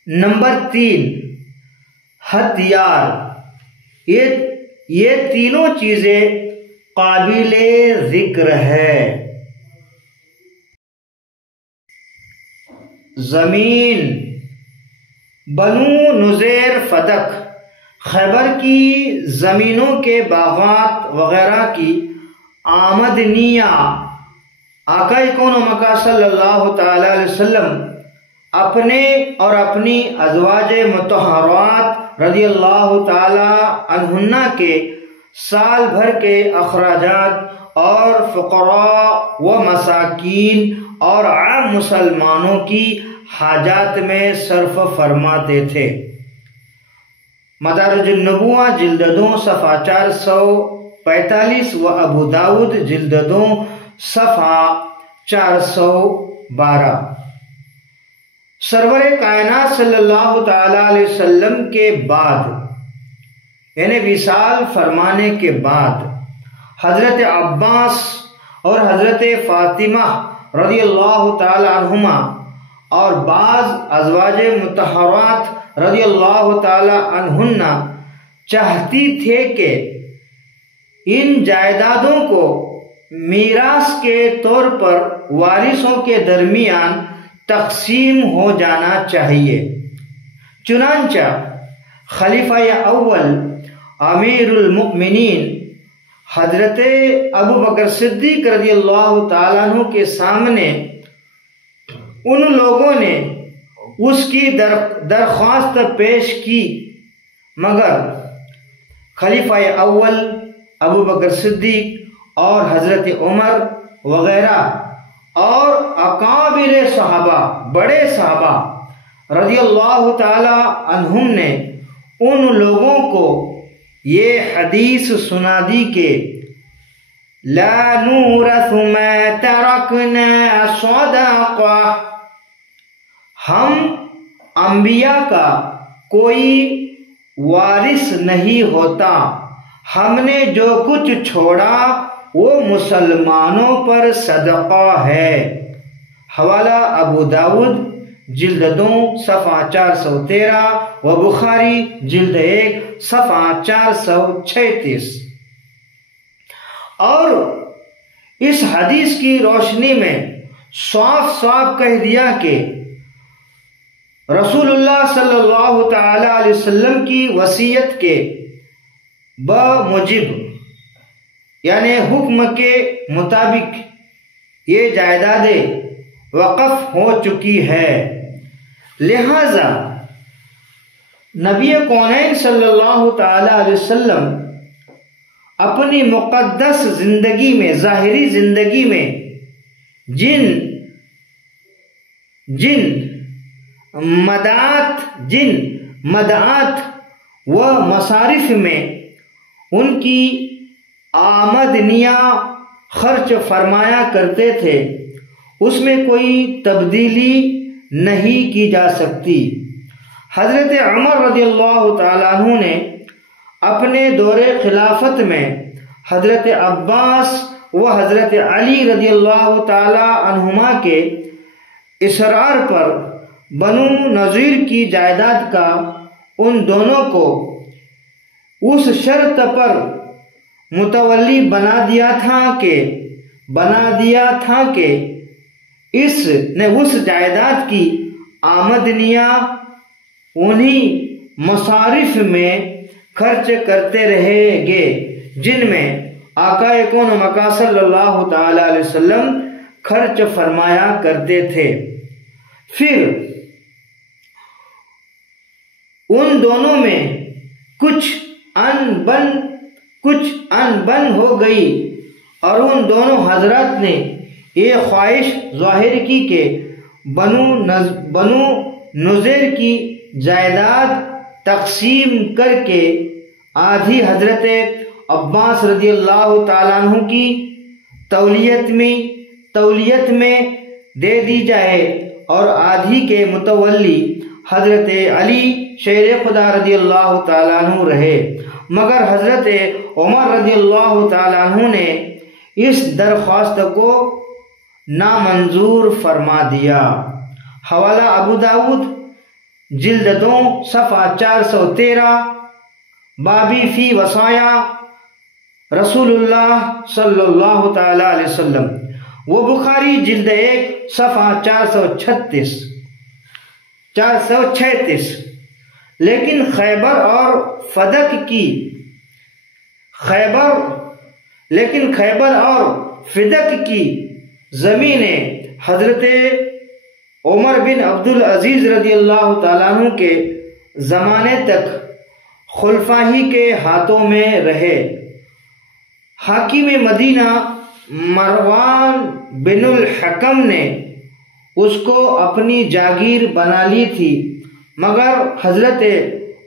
نمبر 3 ہتھیار۔ یہ تینوں چیزیں قابل ذکر ہے۔ زمین، بنو نذیر فدق خیبر کی زمینوں کے باغات وغیرہ کی آمدنیاں آقا کون مکہ صلی اللہ تعالی علیہ وسلم اپنے اور اپنی ازواج مطہرات رضی اللہ تعالی عنہن کے سال بھر کے اخراجات اور فقراء و مساکین اور عام مسلمانوں کی حاجات میں صرف فرماتے تھے۔ مدارج النبوہ جلد 2 صفحہ 445 و ابو داود جلد 2 صفحہ 412۔ سرور کائنات صلی اللہ تعالی علیہ وسلم کے بعد، یعنی وصال فرمانے کے بعد، حضرت عباس اور حضرت فاطمہ رضی اللہ تعالی عنہما اور بعض ازواج مطہرات رضی اللہ تعالی عنہن چاہتی تھے کہ ان جائیدادوں کو میراث کے طور پر وارثوں کے درمیان تقسیم ہو جانا چاہیے۔ چنانچہ خلیفہ اول امیر المؤمنین حضرت ابو بکر صدیق رضی اللہ تعالیٰ عنہ کے سامنے ان لوگوں نے اس کی درخواست پیش کی، مگر خلیفہ اول ابو بکر صدیق اور حضرت عمر وغیرہ اور اکابر صحابہ، بڑے صحابہ رضی اللہ تعالی عنہم نے ان لوگوں کو یہ حدیث سنا دی کہ لا نورث ما ترکنا صدقہ، ہم انبیاء کا کوئی وارث نہیں ہوتا، ہم نے جو کچھ چھوڑا وہ مسلمانوں پر صدقہ ہے۔ حوالہ ابو داود جلد 2 صفحہ 413 و بخاری جلد 1 صفحہ 436۔ اور اس حدیث کی روشنی میں صاف صاف کہہ دیا کہ رسول اللہ صلی اللہ تعالی علیہ وسلم کی وصیت کے بموجب، یعنی حکم کے مطابق، یہ جائیدادیں وقف ہو چکی ہے۔ لہذا نبی کونین صلی اللہ تعالی علیہ وسلم اپنی مقدس زندگی میں، ظاہری زندگی میں جن مدعات و مصارف میں ان کی آمدنیاں خرچ فرمایا کرتے تھے، اس میں کوئی تبدیلی نہیں کی جا سکتی۔ حضرت عمر رضی اللہ تعالیٰ عنہ نے اپنے دور خلافت میں حضرت عباس و حضرت علی رضی اللہ تعالیٰ عنہما کے اصرار پر بنو نذیر کی جائیداد کا ان دونوں کو اس شرط پر متولی بنا دیا تھا کہ اس جائیداد کی آمدنیاں انہی مصارف میں خرچ کرتے رہیں گے جن میں آقا کون مکہ صلی اللہ تعالی علیہ وسلم خرچ فرمایا کرتے تھے۔ پھر ان دونوں میں کچھ ان بن ہو گئی اور ان دونوں حضرات نے یہ خواہش ظاہر کی کہ بنو نذیر کی جائیداد تقسیم کر کے آدھی حضرت عباس رضی اللہ تعالیٰ عنہ کی تولیت میں دے دی جائے اور آدھی کے متولی حضرت علی شیر خدا رضی اللہ تعالیٰ عنہ رہے، مگر حضرت عمر رضی اللہ تعالیٰ عنہ نے اس درخواست کو نامنظور فرما دیا۔ حوالہ ابو داود جلد 2 صفحہ 413، بابی فی وصایا رسول اللہ صلی اللہ تعالی علیہ وسلم، وہ بخاری جلد 1 صفحہ 436۔ لیکن خیبر اور فدق کی زمینیں حضرت عمر بن عبدالعزیز رضی اللہ تعالیٰ عنہ کے زمانے تک خلفائی کے ہاتھوں میں رہے۔ حاکم مدینہ مروان بن الحکم نے اس کو اپنی جاگیر بنا لی تھی، مگر حضرت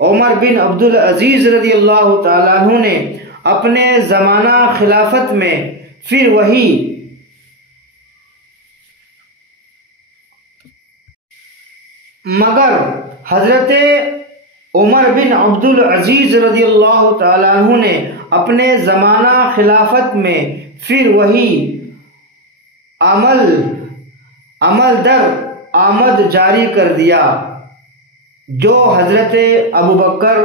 عمر بن عبدالعزیز رضی اللہ تعالیٰ عنہ نے اپنے زمانہ خلافت میں پھر وہی عمل در آمد جاری کر دیا جو حضرت ابوبکر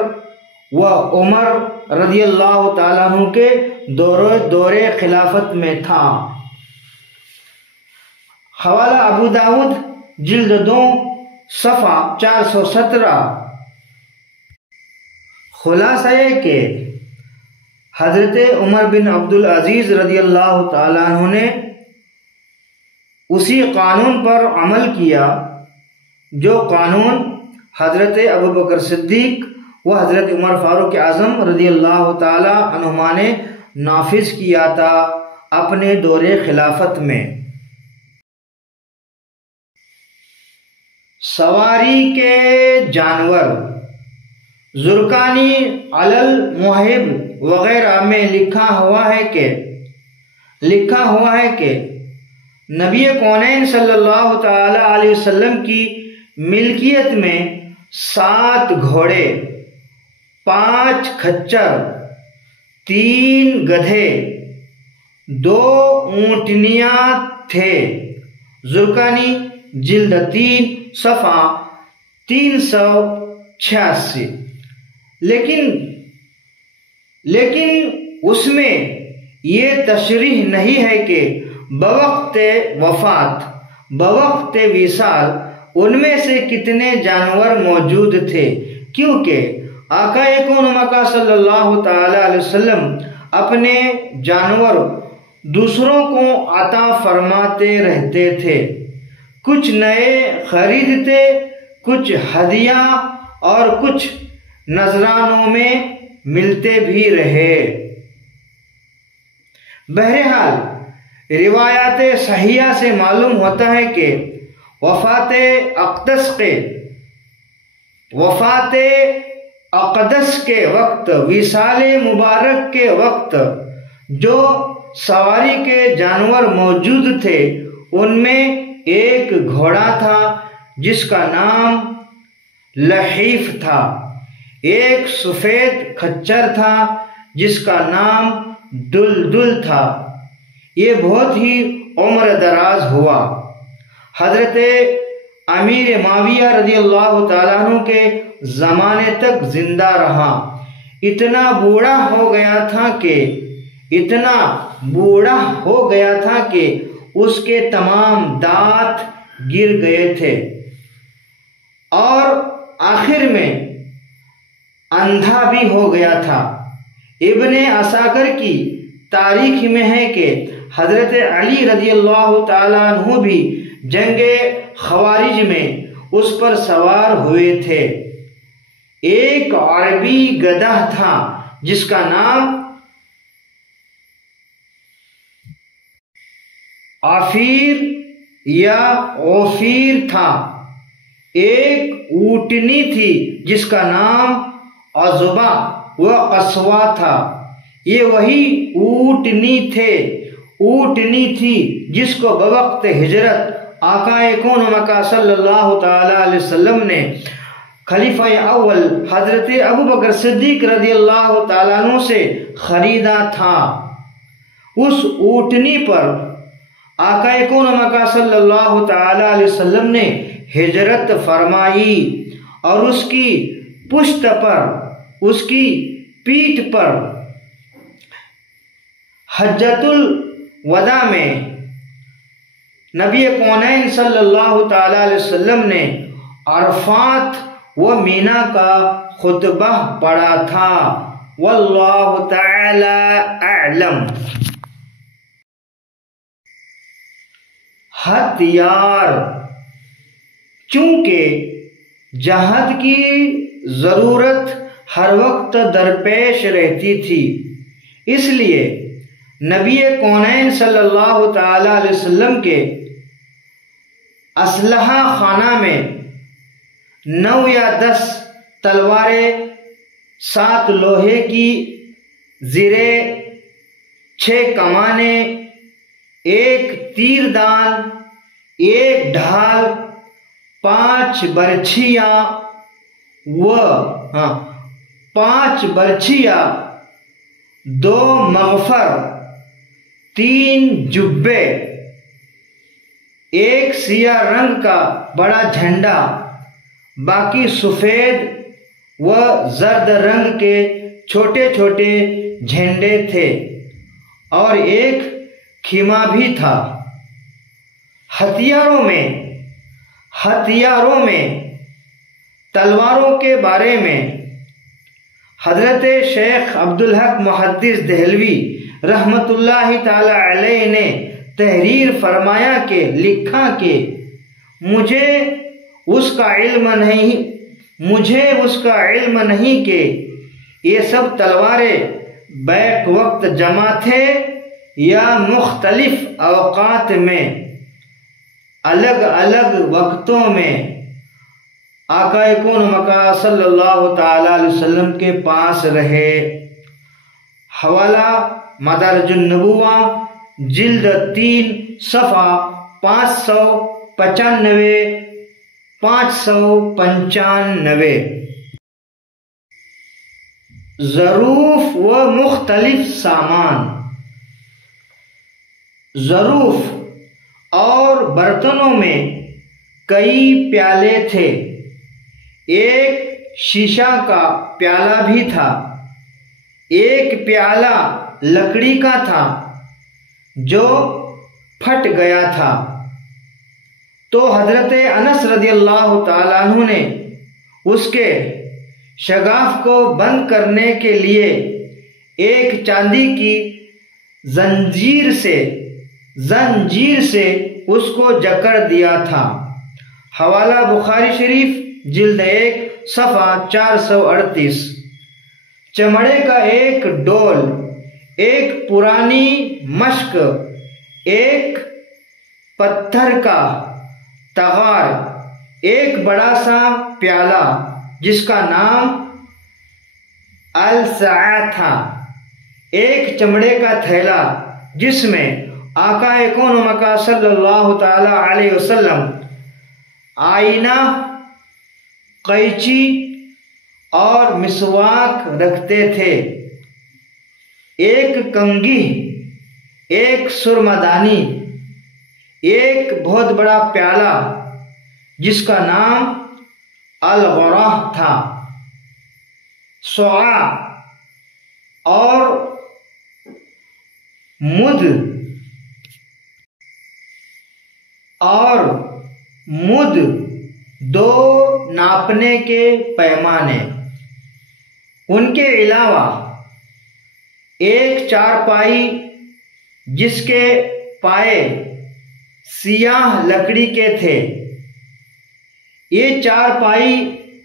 و عمر رضی اللہ تعالیٰ عنہ کے دور خلافت میں تھا۔ حوالہ ابو داود جلد 2 صفحہ 417۔ خلاصہ یہ کہ حضرت عمر بن عبدالعزیز رضی اللہ تعالیٰ عنہ نے اسی قانون پر عمل کیا جو قانون حضرت ابوبکر صدیق و حضرت عمر فاروق اعظم رضی اللہ تعالی عنہما نے نافذ کیا تھا اپنے دور خلافت میں۔ سواری کے جانور زرقانی علی الموہب وغیرہ میں لکھا ہوا ہے کہ نبی کونین صلی اللہ تعالی علیہ وسلم کی ملکیت میں 7 گھوڑے، 5 کھچر، 3 گدھے، 2 اونٹنیاں تھے۔ زرقانی جلد 3 صفحہ 386۔ لیکن اس میں یہ تشریح نہیں ہے کہ بوقت وصال ان میں سے کتنے جانور موجود تھے، کیونکہ آقا کون مکہ صلی اللہ تعالی علیہ وسلم اپنے جانور دوسروں کو عطا فرماتے رہتے تھے، کچھ نئے خریدتے، کچھ ہدیہ اور کچھ نذرانوں میں ملتے بھی رہے۔ بہرحال روایات صحیحہ سے معلوم ہوتا ہے کہ وفات اقدس کے وقت، وصال مبارک کے وقت جو سواری کے جانور موجود تھے ان میں ایک گھوڑا تھا جس کا نام لحیف تھا، ایک سفید کھچر تھا جس کا نام دلدل تھا۔ یہ بہت ہی عمر دراز ہوا۔ حضرت امیر معاویہ رضی اللہ تعالیٰ عنہ کے زمانے تک زندہ رہا۔ اتنا بوڑھا ہو گیا تھا کہ اس کے تمام دانت گر گئے تھے اور آخر میں اندھا بھی ہو گیا تھا۔ ابن عساکر کی تاریخ میں ہے کہ حضرت علی رضی اللہ تعالیٰ عنہ بھی جنگ خوارج میں اس پر سوار ہوئے تھے۔ ایک عربی گدھا تھا جس کا نام عفیر یا غفیر تھا، ایک اونٹنی تھی جس کا نام عذبہ و قصوہ تھا۔ یہ وہی اونٹنی تھی جس کو بوقت ہجرت آقا کون مکہ صلی اللہ تعالی علیہ وسلم نے خلیفہ اول حضرت ابوبکر صدیق رضی اللہ تعالیٰ عنہ سے خریدا تھا۔ اس اونٹنی پر آقا کون مکہ صلی اللہ تعالی علیہ وسلم نے ہجرت فرمائی اور اس کی پشت پر، اس کی پیٹھ پر حجۃ الوداع میں نبی کونین صلی اللہ تعالی علیہ وسلم نے عرفات و مینا کا خطبہ پڑھا تھا۔ واللہ تعالی اعلم۔ ہتھیار، چونکہ جہاد کی ضرورت ہر وقت درپیش رہتی تھی، اس لیے نبی کونین صلی اللہ تعالی علیہ وسلم کے اسلحہ خانہ میں 9 یا 10 تلواریں، 7 لوہے کی زریں، 6 کمانیں، 1 تیر دان، 1 ڈھال، 5 برچھیاں، 2 مغفر، 3 جبے، 1 سیاہ رنگ کا بڑا جھنڈا، باقی سفید و زرد رنگ کے چھوٹے چھوٹے جھنڈے تھے اور 1 خیمہ بھی تھا۔ ہتھیاروں میں تلواروں کے بارے میں حضرت شیخ عبدالحق محدث دہلوی رحمت اللہ تعالی علیہ نے تحریر فرمایا کہ لکھا کہ مجھے اس کا علم نہیں کہ یہ سب تلواریں بیک وقت جمع تھے یا مختلف اوقات میں الگ الگ وقتوں میں آقا کون مکہ صلی اللہ تعالی علیہ وسلم کے پاس رہے۔ حوالہ مدارج النبوہ جلد 3 صفحہ 595۔ ظروف و مختلف سامان، ظروف اور برتنوں میں کئی پیالے تھے، ایک شیشہ کا پیالہ بھی تھا، ایک پیالہ لکڑی کا تھا جو پھٹ گیا تھا، تو حضرت انس رضی اللہ تعالیٰ عنہ نے اس کے شگاف کو بند کرنے کے لیے ایک چاندی کی زنجیر سے اس کو جکڑ دیا تھا۔ حوالہ بخاری شریف جلد 1 صفحہ 438۔ چمڑے کا ایک ڈول ایک پرانی مشق، ایک پتھر کا تغار، ایک بڑا سا پیالہ جس کا نام السعا تھا، ایک چمڑے کا تھیلا جس میں آقا کون و مکان صلی اللہ تعالی علیہ وسلم آئینہ، قینچی اور مسواک رکھتے تھے، ایک کنگھی، ایک سرمدانی، ایک بہت بڑا پیالہ جس کا نام الغراہ تھا، صاع اور مد، دو ناپنے کے پیمانے، ان کے علاوہ ایک چارپائی جس کے پائے سیاہ لکڑی کے تھے۔ یہ چارپائی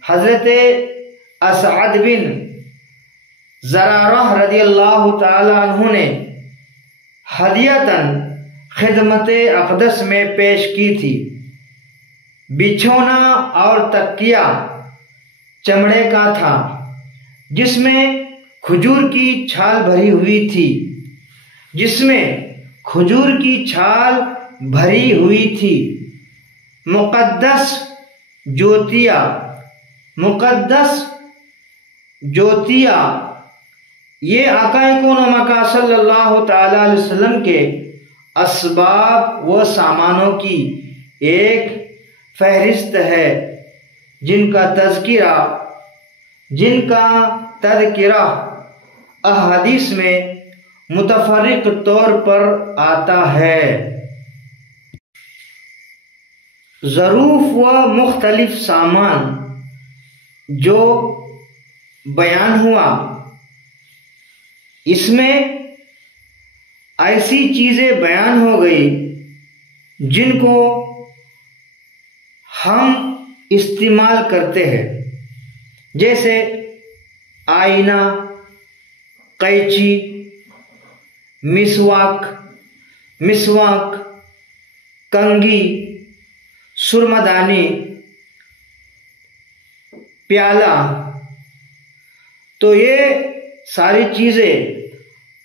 حضرت اسعد بن زرارہ رضی اللہ تعالی عنہ نے ہدیۃً خدمت اقدس میں پیش کی تھی۔ بچھونا اور تکیہ چمڑے کا تھا جس میں کھجور کی چھال بھری ہوئی تھی، مقدس جوتیا یہ آقا کون و مکان صلی اللہ تعالی علیہ وسلم کے اسباب و سامانوں کی ایک فہرست ہے جن کا تذکرہ احادیث میں متفرق طور پر آتا ہے۔ ظروف و مختلف سامان جو بیان ہوا، اس میں ایسی چیزیں بیان ہو گئی جن کو ہم استعمال کرتے ہیں، جیسے آئینہ، قینچی، مسواک، کنگھی، سرمدانی، پیالہ۔ تو یہ ساری چیزیں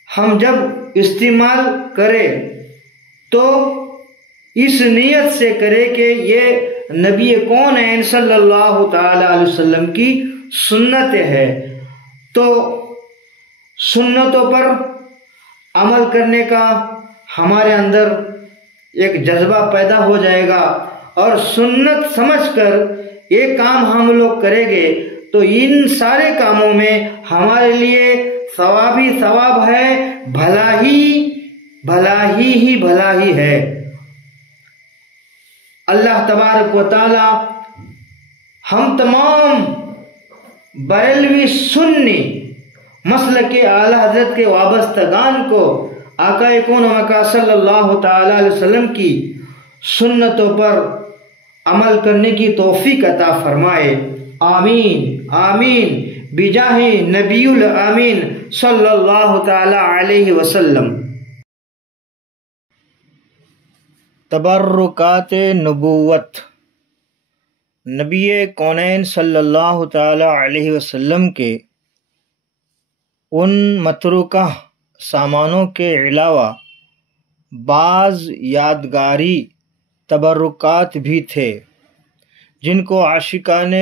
ہم جب استعمال کریں تو اس نیت سے کریں کہ یہ نبی کون صلی اللہ تعالی علیہ وسلم کی سنت ہے، تو سنتوں پر عمل کرنے کا ہمارے اندر ایک جذبہ پیدا ہو جائے گا، اور سنت سمجھ کر یہ کام ہم لوگ کریں گے تو ان سارے کاموں میں ہمارے لیے ثواب ہی ثواب ہے، بھلا ہی ہے۔ اللہ تبارک و تعالی ہم تمام بریلوی سنی مسلک اعلی حضرت کے وابستگان کو آقا کون و مکان صلی اللہ تعالی علیہ وسلم کی سنتوں پر عمل کرنے کی توفیق عطا فرمائے، آمین آمین، بجاہ نبی الامین صلی اللہ تعالی علیہ وسلم۔ تبرکات نبوت۔ نبی کونین صلی اللہ تعالی علیہ وسلم کے ان متروکہ سامانوں کے علاوہ بعض یادگاری تبرکات بھی تھے جن کو عاشقان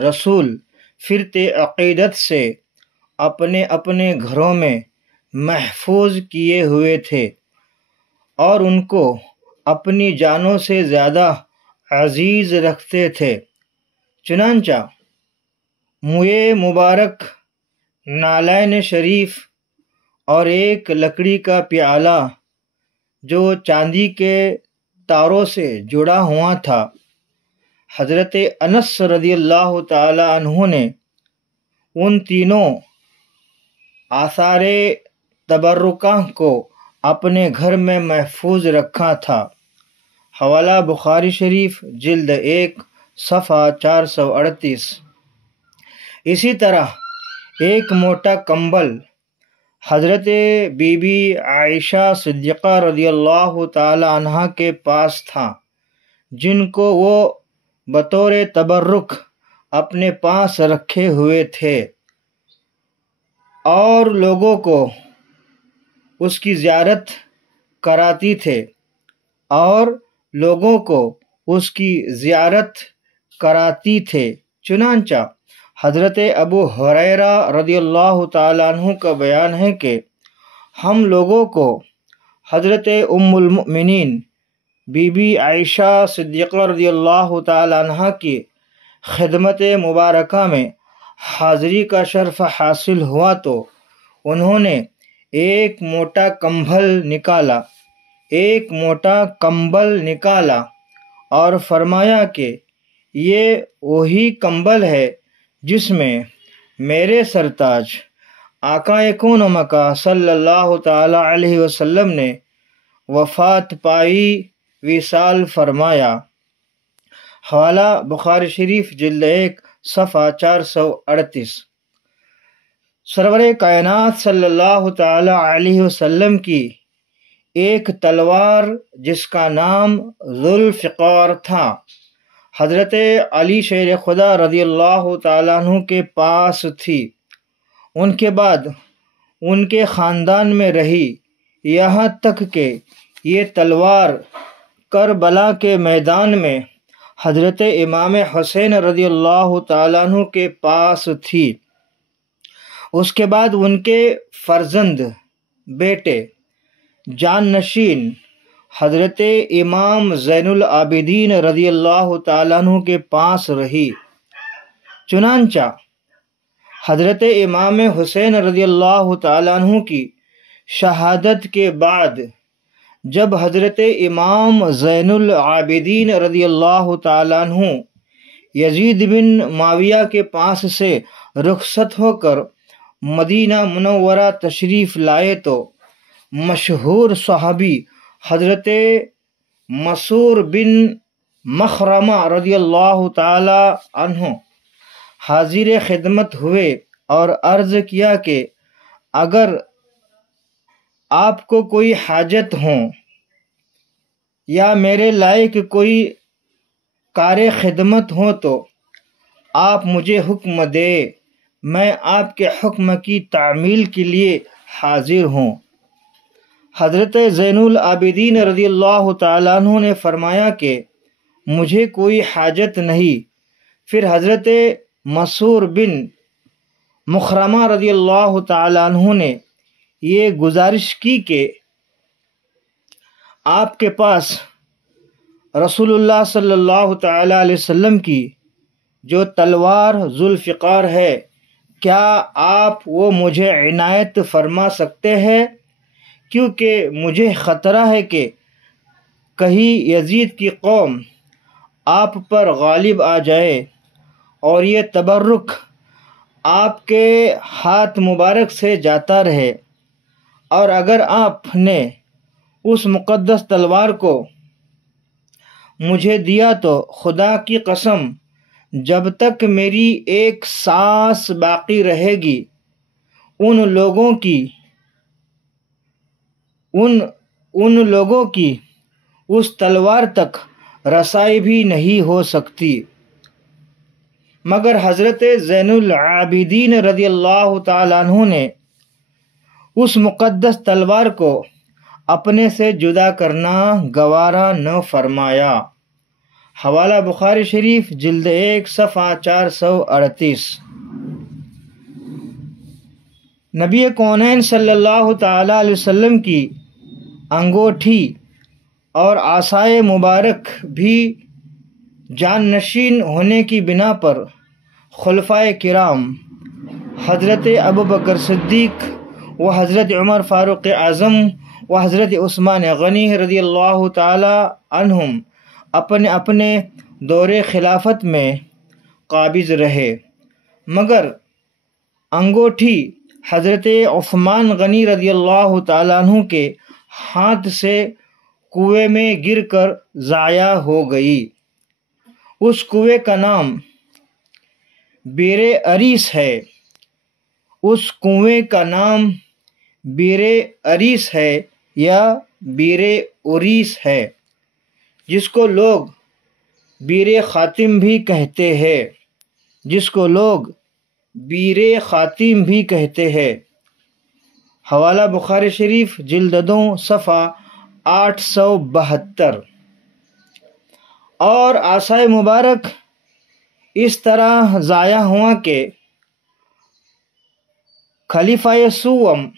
رسول فرت عقیدت سے اپنے اپنے گھروں میں محفوظ کیے ہوئے تھے اور ان کو اپنی جانوں سے زیادہ عزیز رکھتے تھے۔ چنانچہ موئے مبارک، نالین شریف اور ایک لکڑی کا پیالہ جو چاندی کے تاروں سے جڑا ہوا تھا، حضرت انس رضی اللہ تعالی عنہ نے ان تینوں آثار تبرکہ کو اپنے گھر میں محفوظ رکھا تھا۔ حوالہ بخاری شریف جلد 1 صفحہ 438۔ اسی طرح ایک موٹا کمبل حضرت بی بی عائشہ صدیقہ رضی اللہ تعالی عنہ کے پاس تھا، جن کو وہ بطور تبرک اپنے پاس رکھے ہوئے تھے اور لوگوں کو اس کی زیارت کراتی تھے چنانچہ حضرت ابو ہریرہ رضی اللہ تعالیٰ عنہ کا بیان ہے کہ ہم لوگوں کو حضرت ام المؤمنین بی بی عائشہ صدیقہ رضی اللہ تعالیٰ عنہ کی خدمت مبارکہ میں حاضری کا شرف حاصل ہوا تو انہوں نے ایک موٹا کمبل نکالا اور فرمایا کہ یہ وہی کمبل ہے جس میں میرے سرتاج آقا کون و مکا صلی اللہ تعالی علیہ وسلم نے وفات پائی، وصال فرمایا۔ حوالہ بخاری شریف جلد 1 صفحہ 438۔ سرور کائنات صلی اللہ تعالی علیہ وسلم کی ایک تلوار جس کا نام ذوالفقار تھا، حضرت علی شیر خدا رضی اللہ تعالیٰ عنہ کے پاس تھی۔ ان کے بعد ان کے خاندان میں رہی، یہاں تک کہ یہ تلوار کربلا کے میدان میں حضرت امام حسین رضی اللہ تعالیٰ عنہ کے پاس تھی۔ اس کے بعد ان کے فرزند بیٹے جان نشین حضرت امام زین العابدین رضی اللہ تعالیٰ عنہ کے پاس رہی۔ چنانچہ حضرت امام حسین رضی اللہ تعالیٰ عنہ کی شہادت کے بعد جب حضرت امام زین العابدین رضی اللہ تعالیٰ عنہ یزید بن معاویہ کے پاس سے رخصت ہو کر مدینہ منورہ تشریف لائے تو مشہور صحابی حضرت مسعور بن مخرمہ رضی اللہ تعالی عنہ حاضر خدمت ہوئے اور عرض کیا کہ اگر آپ کو کوئی حاجت ہو یا میرے لائق کوئی کار خدمت ہو تو آپ مجھے حکم دے، میں آپ کے حکم کی تعمیل کے لیے حاضر ہوں۔ حضرت زین العابدین رضی اللہ تعالیٰ عنہ نے فرمایا کہ مجھے کوئی حاجت نہیں۔ پھر حضرت مسعور بن مخرمہ رضی اللہ تعالیٰ عنہ نے یہ گزارش کی کہ آپ کے پاس رسول اللہ صلی اللہ تعالیٰ علیہ وسلم کی جو تلوار ذوالفقار ہے، کیا آپ وہ مجھے عنایت فرما سکتے ہیں؟ کیونکہ مجھے خطرہ ہے کہ کہیں یزید کی قوم آپ پر غالب آ جائے اور یہ تبرک آپ کے ہاتھ مبارک سے جاتا رہے، اور اگر آپ نے اس مقدس تلوار کو مجھے دیا تو خدا کی قسم جب تک میری ایک سانس باقی رہے گی ان لوگوں کی اس تلوار تک رسائی بھی نہیں ہو سکتی۔ مگر حضرت زین العابدین رضی اللہ تعالیٰ عنہ نے اس مقدس تلوار کو اپنے سے جدا کرنا گوارا نہ فرمایا۔ حوالہ بخاری شریف جلد 1 صفحہ 438۔ نبی کونین صلی اللہ تعالیٰ علیہ وسلم کی انگوٹھی اور عصائے مبارک بھی جان نشین ہونے کی بنا پر خلفائے کرام حضرت ابوبکر صدیق و حضرت عمر فاروق اعظم و حضرت عثمان غنی رضی اللہ تعالی عنہم اپنے اپنے دور خلافت میں قابض رہے، مگر انگوٹھی حضرت عثمان غنی رضی اللہ تعالیٰ عنہ کے ہاتھ سے کنویں میں گر کر ضائع ہو گئی۔ اس کنویں کا نام بیر اریس ہے۔ اس کنویں کا نام بیر اریس ہے یا بیر اوریس ہے، جس کو لوگ بیر خاتم بھی کہتے ہیں، جس کو لوگ بیر خاتم بھی کہتے ہیں۔ حوالہ بخاری شریف جلد 2 صفحہ 872۔ اور عصا مبارک اس طرح ضائع ہوا کہ خلیفہ سوم،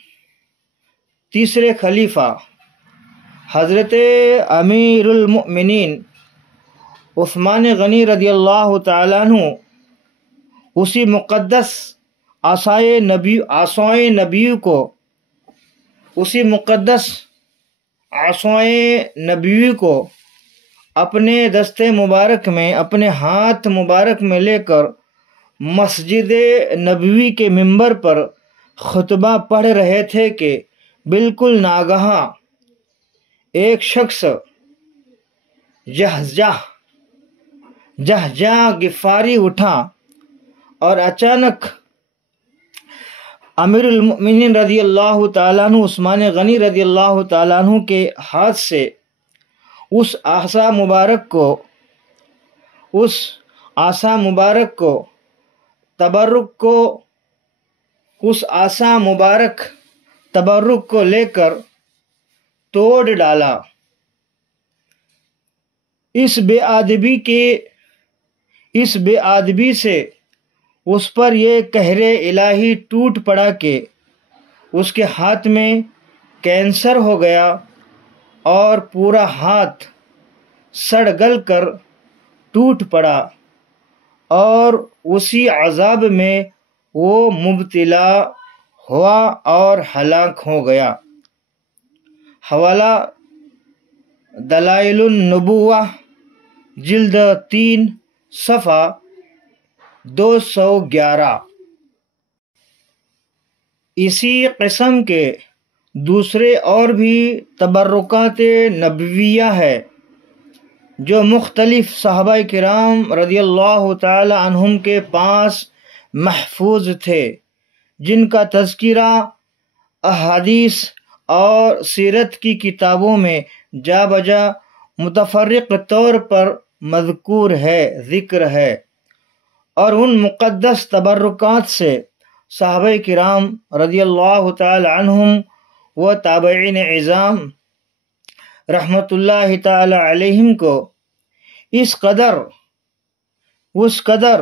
تیسرے خلیفہ حضرت امیر المؤمنین عثمان غنی رضی اللہ تعالیٰ عنہ اسی مقدس عصائے نبوی کو اپنے دستے مبارک میں، اپنے ہاتھ مبارک میں لے کر مسجد نبوی کے منبر پر خطبہ پڑھ رہے تھے کہ بالکل ناگہاں ایک شخص جہجہ غفاری اٹھا اور اچانک امیر المؤمنین رضی اللہ تعالیٰ عنہ عثمان غنی رضی اللہ تعالیٰ عنہ کے ہاتھ سے اس عصا مبارک تبرک کو لے کر توڑ ڈالا۔ اس بے ادبی سے اس پر یہ قہر الہی ٹوٹ پڑا کہ اس کے ہاتھ میں کینسر ہو گیا اور پورا ہاتھ سڑ گل کر ٹوٹ پڑا، اور اسی عذاب میں وہ مبتلا ہوا اور ہلاک ہو گیا۔ حوالہ دلائل النبوہ جلد 3 صفحہ 211۔ اسی قسم کے دوسرے اور بھی تبرکات نبویہ ہے جو مختلف صحابہ کرام رضی اللہ تعالی عنہم کے پاس محفوظ تھے، جن کا تذکرہ احادیث اور سیرت کی کتابوں میں جا بجا متفرق طور پر مذکور ہے، ذکر ہے، اور ان مقدس تبرکات سے صحابہ کرام رضی اللہ تعالی عنہم و تابعین اعظام رحمۃ اللہ تعالی علیہم کو اس قدر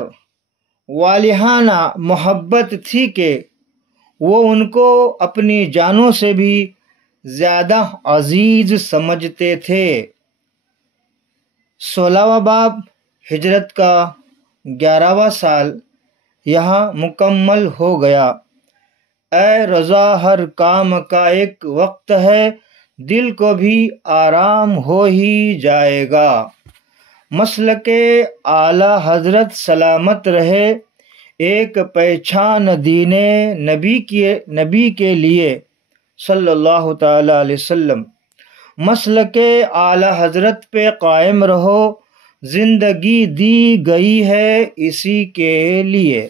والہانہ محبت تھی کہ وہ ان کو اپنی جانوں سے بھی زیادہ عزیز سمجھتے تھے۔ 16واں باب ہجرت کا 11واں سال یہاں مکمل ہو گیا۔ اے رضا، ہر کام کا ایک وقت ہے، دل کو بھی آرام ہو ہی جائے گا۔ مسلک اعلی حضرت سلامت رہے، ایک پہچان دین نبی کے لیے صلی اللہ تعالی علیہ وسلم۔ مسلک اعلی حضرت پہ قائم رہو، زندگی دی گئی ہے اسی کے لیے۔